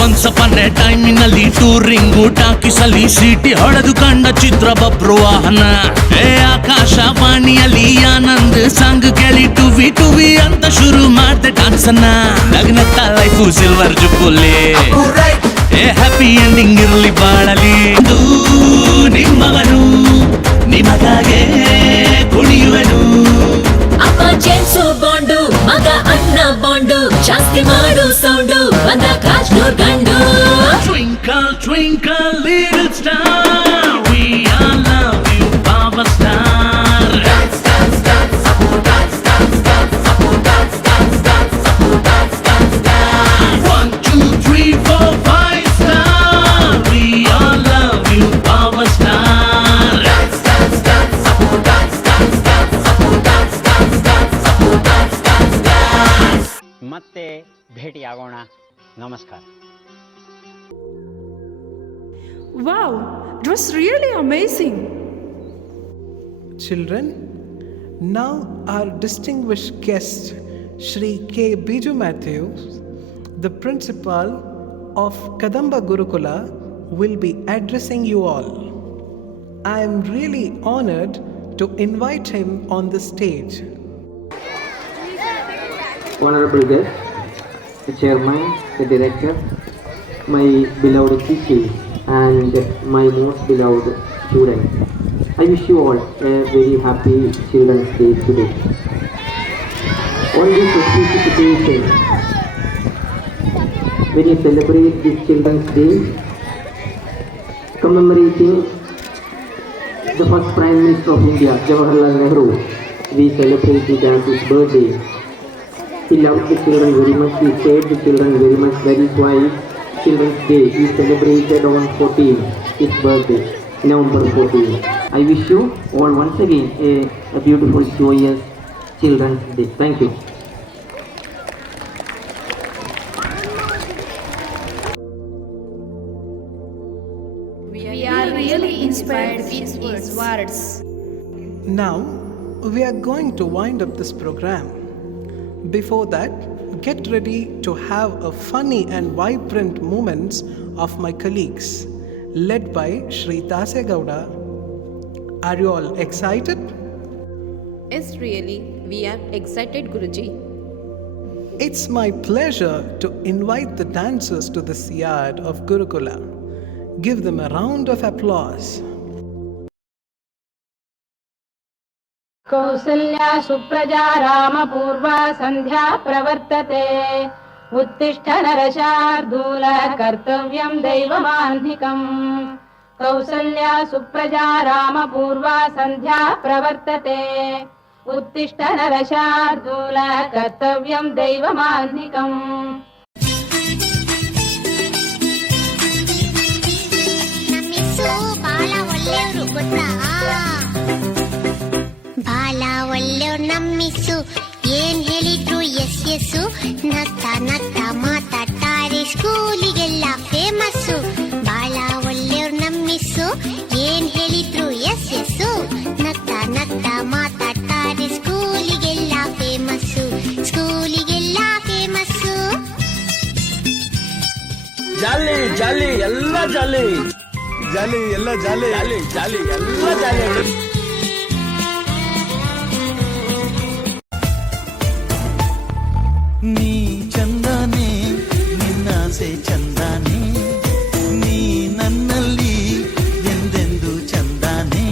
Once upon a time ನಲ್ಲಿ touring ಟಾಕಿಸಲಿ city ಹೊಡೆದು ಕಂಡ ಚಿತ್ರ ಬಬ್ರು ವಾಹನ. ಆಕಾಶವಾಣಿಯಲ್ಲಿ Anand song ಕೇಳಿ ಟುವಿ ಟುವಿ ಅಂತ ಶುರು ಮಾಡ್ದೆ dance ಅನ್ನ. ನಗ್ನತ್ತ ಲೈಫು ಸಿಲ್ವರ್ ಜುಬ್ಬುಲಿ, ಹ್ಯಾಪಿ ಎಂಡಿಂಗ್ ಇರ್ಲಿ ಬಾಳಲಿ. ನಿಮ್ಮವನು ನಿಮಗಾಗೆ ಕುಣಿಯುವೆನು. ಅಪ್ಪ ಜೇನ್ಸು ಬಾಂಡು, ಮಗ ಅಣ್ಣ ಬಾಂಡು, ಜಾಸ್ತಿ ಮಾಡು ಸೌಂಡು, ಬಂದ ಕಾಜ್ನೂರ್ ಗಂಡು. Twinkle, twinkle, little star, we all love you, Baba Star. Dance, dance, dance, Apu dance, dance, dance, Apu dance, dance, dance, Apu dance, dance, dance. 1, 2, 3, 4, 5 star, we all love you, Baba Star. Dance, dance, dance, Apu dance, dance, dance, Apu dance, dance, dance, Apu dance, dance, dance. ಮತ್ತೆ ಭೇಟಿಯಾಗೋಣ. ನಮಸ್ಕಾರ. Wow, it was really amazing. Children, now our distinguished guest, Shri K. Biju Matthews, the principal of Kadamba Gurukula, will be addressing you all. I am really honored to invite him on the stage. Honorable guest, the chairman, the director, my beloved teachers and my most beloved students, I wish you all a very happy Children's Day today. On this auspicious occasion, when you celebrate this Children's Day, commemorating the first Prime Minister of India, Jawaharlal Nehru, we celebrate it as his birthday. He loved the children very much, he saved the children very much, that is why Children's Day is celebrated on 14th, his birthday, November 14th. I wish you all once again a beautiful, joyous Children's Day. Thank you. We are really inspired with his words. Now, we are going to wind up this program. Before that, get ready to have a funny and vibrant moments of my colleagues, led by Shri Tase Gowda. Are you all excited? Yes, really, we are excited, Guruji. It's my pleasure to invite the dancers to this yard of Gurukula. Give them a round of applause. Kausalya Supraja रामपूर्वा सन्ध्या प्रवर्तते उत्तिष्ठ नरशार्दूल कर्तव्यं दैवमाह्निकम् कौसल्या सुप्रजा रामपूर्वा सन्ध्या प्रवर्तते उत्तिष्ठ नरशार्दूल कर्तव्यं दैवमाह्निकम् ಬಾಲ ಒಳ್ಳೆಯವ್ರು ನಮ್ಮಿಸು ಏನ್ ಹೇಳಿದ್ರು S S ನಗ್ತಾ ನಗ್ತಾ ಮಾತಾಡ್ತಾರೆ ಸ್ಕೂಲಿಗೆಲ್ಲ ಫೇಮಸ್ಸು ಬಾಳ ಒಳ್ಳೆಯವ್ರು ನಮ್ಮಿಸು ಏನ್ ಹೇಳಿದ್ರು ಎಸ್ ಎಸ್ಸು ನಗ್ತಾ ನಗ್ತಾ ಮಾತಾಡ್ತಾರೆ ಸ್ಕೂಲಿಗೆಲ್ಲ ಫೇಮಸ್ಸು ಸ್ಕೂಲಿಗೆಲ್ಲ ಫೇಮಸ್ಸು ಜಾಲಿ ಜಾಲಿ ಎಲ್ಲ ಜಾಲಿ ಜಾಲಿ ಎಲ್ಲ ಜಾಲಿ ಜಾಲಿ ಜಾಲಿ ಎಲ್ಲ ಜಾಲಿ ನೀ ಚಂದಾನೆ ನಿನ್ನಾಸೆ ಚಂದಾನೆ ನೀ ನನ್ನಲ್ಲಿ ಎಂದೆಂದು ಚಂದಾನೆ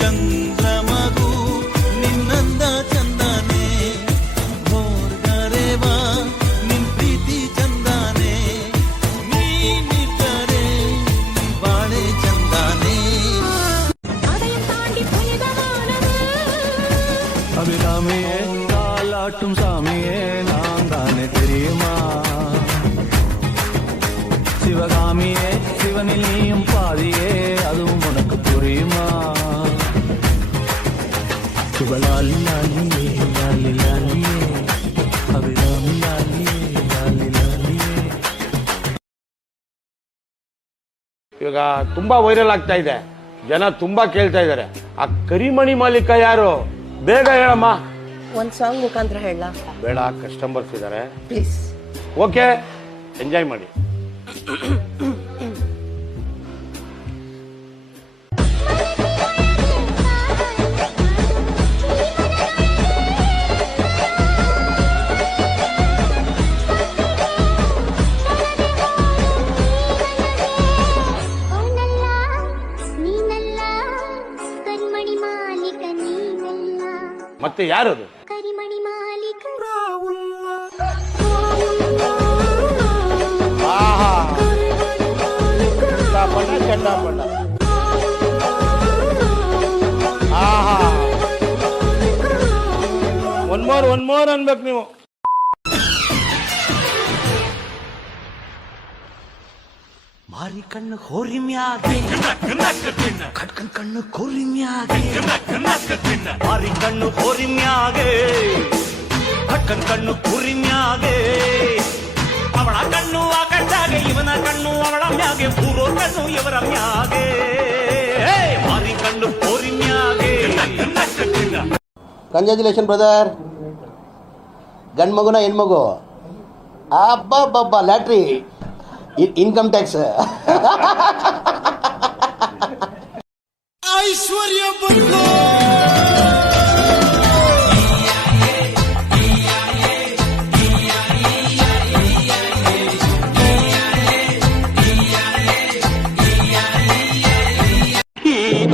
ಚಂದ್ರಮಗು ನಿನ್ನಂದ ಚಂದಾನೆ ಭೋರ್ಗರೇವಾ ನಿನ್ ಪ್ರೀತಿ ಚಂದಾನೆ ನೀನಿದ್ದರೆ ಬಾಳೆ ಚಂದಾನೆ அபிராமியே காலாட்டும் சாமியே நான் தானே தெரியுமா சிவகாமியே சிவனில் நீயும் பாதியே அதுவும் உனக்கு புரியுமா சிவலாலி லாலியே லாலி லாலியே அபிராமி லாலியே லாலி லாலியே. ಇವಾಗ ತುಂಬಾ ವೈರಲ್ ಆಗ್ತಾ ಇದೆ, ಜನ ತುಂಬಾ ಕೇಳ್ತಾ ಇದ್ದಾರೆ, ಆ ಕರಿಮಣಿ ಮಾಲೀಕ ಯಾರು? ಬೇಗ ಹೇಳಮ್ಮ. ಒಂದ್ ಸಾಂಗ್ ಮುಖಾಂತರ ಹೇಳ. ಬೇಡ, ಕಸ್ಟಮರ್ಸ್ ಇದ್ದಾರೆ. ಪ್ಲೀಸ್. ಓಕೆ, ಎಂಜಾಯ್ ಮಾಡಿ. ಮತ್ತೆ ಯಾರದು? ಕರಿಮಣಿ ಮಾಲೀಕ ಚಂಡಾಪಟ. ಒನ್ ಮೋರ್ ಅನ್ಬೇಕು ನೀವು. ಮಾರಿ ಕಣ್ಣು ಹೋರಿ ಮ್ಯಾಗೆ ಕಟ್ಕನ್ ಕಣ್ಣು ಕೋರಿ ಮ್ಯಾಗೆ ಮಾರಿ ಕಣ್ಣು ಹೋರಿ ಮ್ಯಾಗೆ ಕಟ್ಕನ್ ಕಣ್ಣು ಕುರಿ ಮ್ಯಾಗೆ ಅವಳ ಕಣ್ಣು ಆಕಂಡಾಗೆ ಇವನ ಕಣ್ಣು ಅವಳ ಮ್ಯಾಗೆ ಪೂರೋ ಕಣ್ಣು ಇವರ ಮ್ಯಾಗೆ ಮಾರಿ ಕಣ್ಣು ಕೋರಿ ಮ್ಯಾಗೆ ಕಂಗ್ರ್ಯಾಚುಲೇಷನ್ ಬ್ರದರ್. ಗಂಡು ಮಗುನ ಹೆಣ್ಮಗು? ಅಬ್ಬಬ್ಬಬ್ಬ, ಲ್ಯಾಟ್ರಿ, ಇನ್ಕಮ್ ಟ್ಯಾಕ್ಸ್. ಐಶ್ವರ್ಯ ಬಂತು.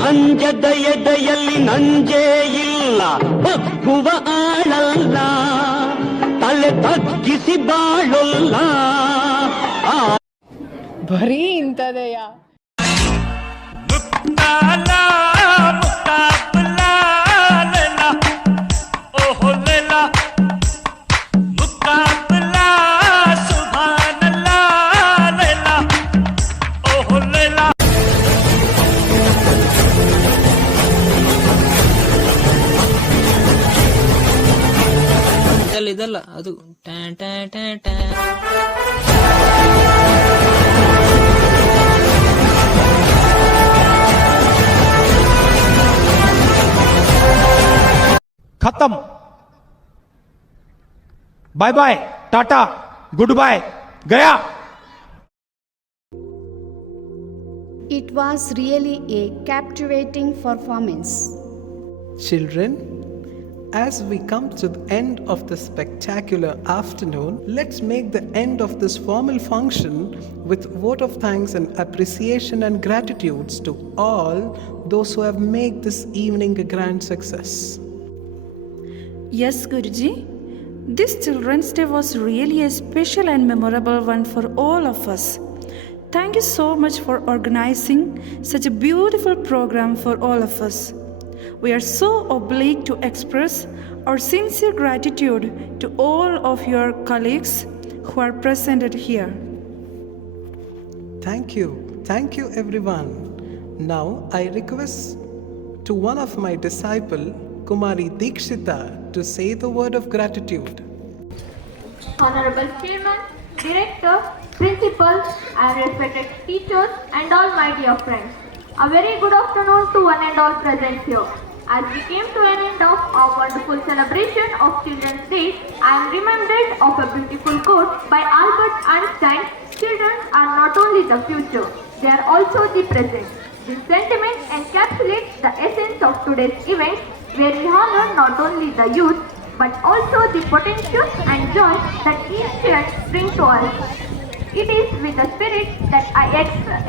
ಅಂಜದ ಎದೆಯಲ್ಲಿ ನಂಜೇ ಇಲ್ಲ, ಬಗ್ಗುವ ಆಳಲ್ಲ, ತಲೆ ತಗ್ಗಿಸಿ ಬಾಳಲ್ಲ. ಬರೀ ಇಂಥದೆಯ. ಇದಲ್ಲ ಅದು खत्म. बाय बाय, टाटा, गुड बाय, गया. It was really a captivating performance. Children, as we come to the end of this spectacular afternoon, let's make the end of this formal function with vote of thanks and appreciation and gratitudes to all those who have made this evening a grand success. Yes, Guruji. This Children's Day was really a special and memorable one for all of us. Thank you so much for organizing such a beautiful program for all of us. We are so obliged to express our sincere gratitude to all of your colleagues who are presented here. Thank you everyone. Now I request to one of my disciple, Kumari Dikshita, to say the word of gratitude. Honorable Chairman, Director, Principal, and respected teachers and all my dear friends. A very good afternoon to one and all present here. As we came to an end of our wonderful celebration of Children's Day, I am reminded of a beautiful quote by Albert Einstein: "Children are not only the future, they are also the present." This sentiment encapsulates the essence of today's event, where we honor not only the youth, but also the potential and joy that each child brings to us. It is with the spirit that I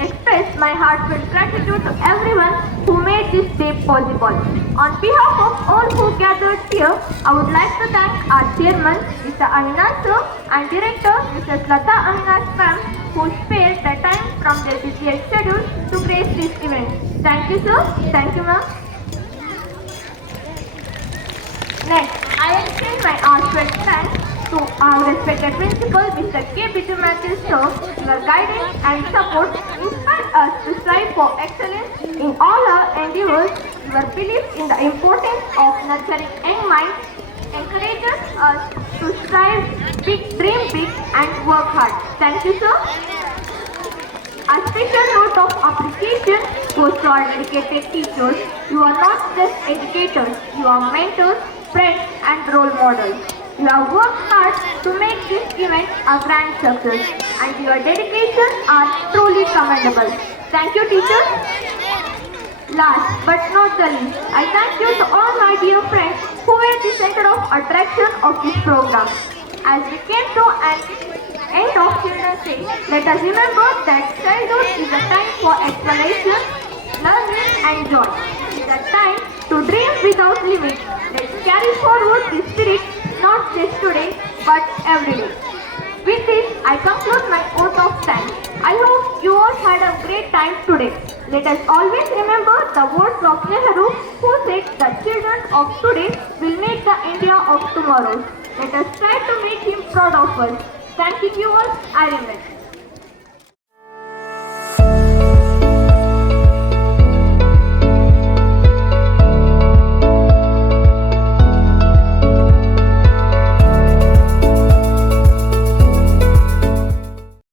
express my heartfelt gratitude to everyone who made this day possible. On behalf of all who gathered here, I would like to thank our chairman, Mr. Avinash sir, and director, Mrs. Lata Avinash ma'am, who spared the time from their busy schedule to grace this event. Thank you sir, thank you ma'am. Next, I extend my heartfelt thanks to our respected principal, Mr. K. Biju Matthews sir. Your guidance and support inspire us to strive for excellence in all our endeavors. Your belief in the importance of nurturing young minds encourages us to strive big, dream big, and work hard. Thank you, sir. A special note of appreciation goes to our dedicated teachers. You are not just educators, you are mentors, friends, and role models. You have worked hard to make this event a grand success, and your dedication are truly commendable. Thank you, teachers. Last but not the least, I thank you to all my dear friends who were the center of attraction of this program. As we came to an end of Children's Day, let us remember that childhood is a time for exploration, learning, and joy. It is a time to dream without limits. Let's carry forward this spirit not just today, but every day. With this, I conclude my oath of thanks. I hope you all had a great time today. Let us always remember the words of Nehru, who said the children of today will make the India of tomorrow. Let us try to make him proud of us. Thank you all. I remember.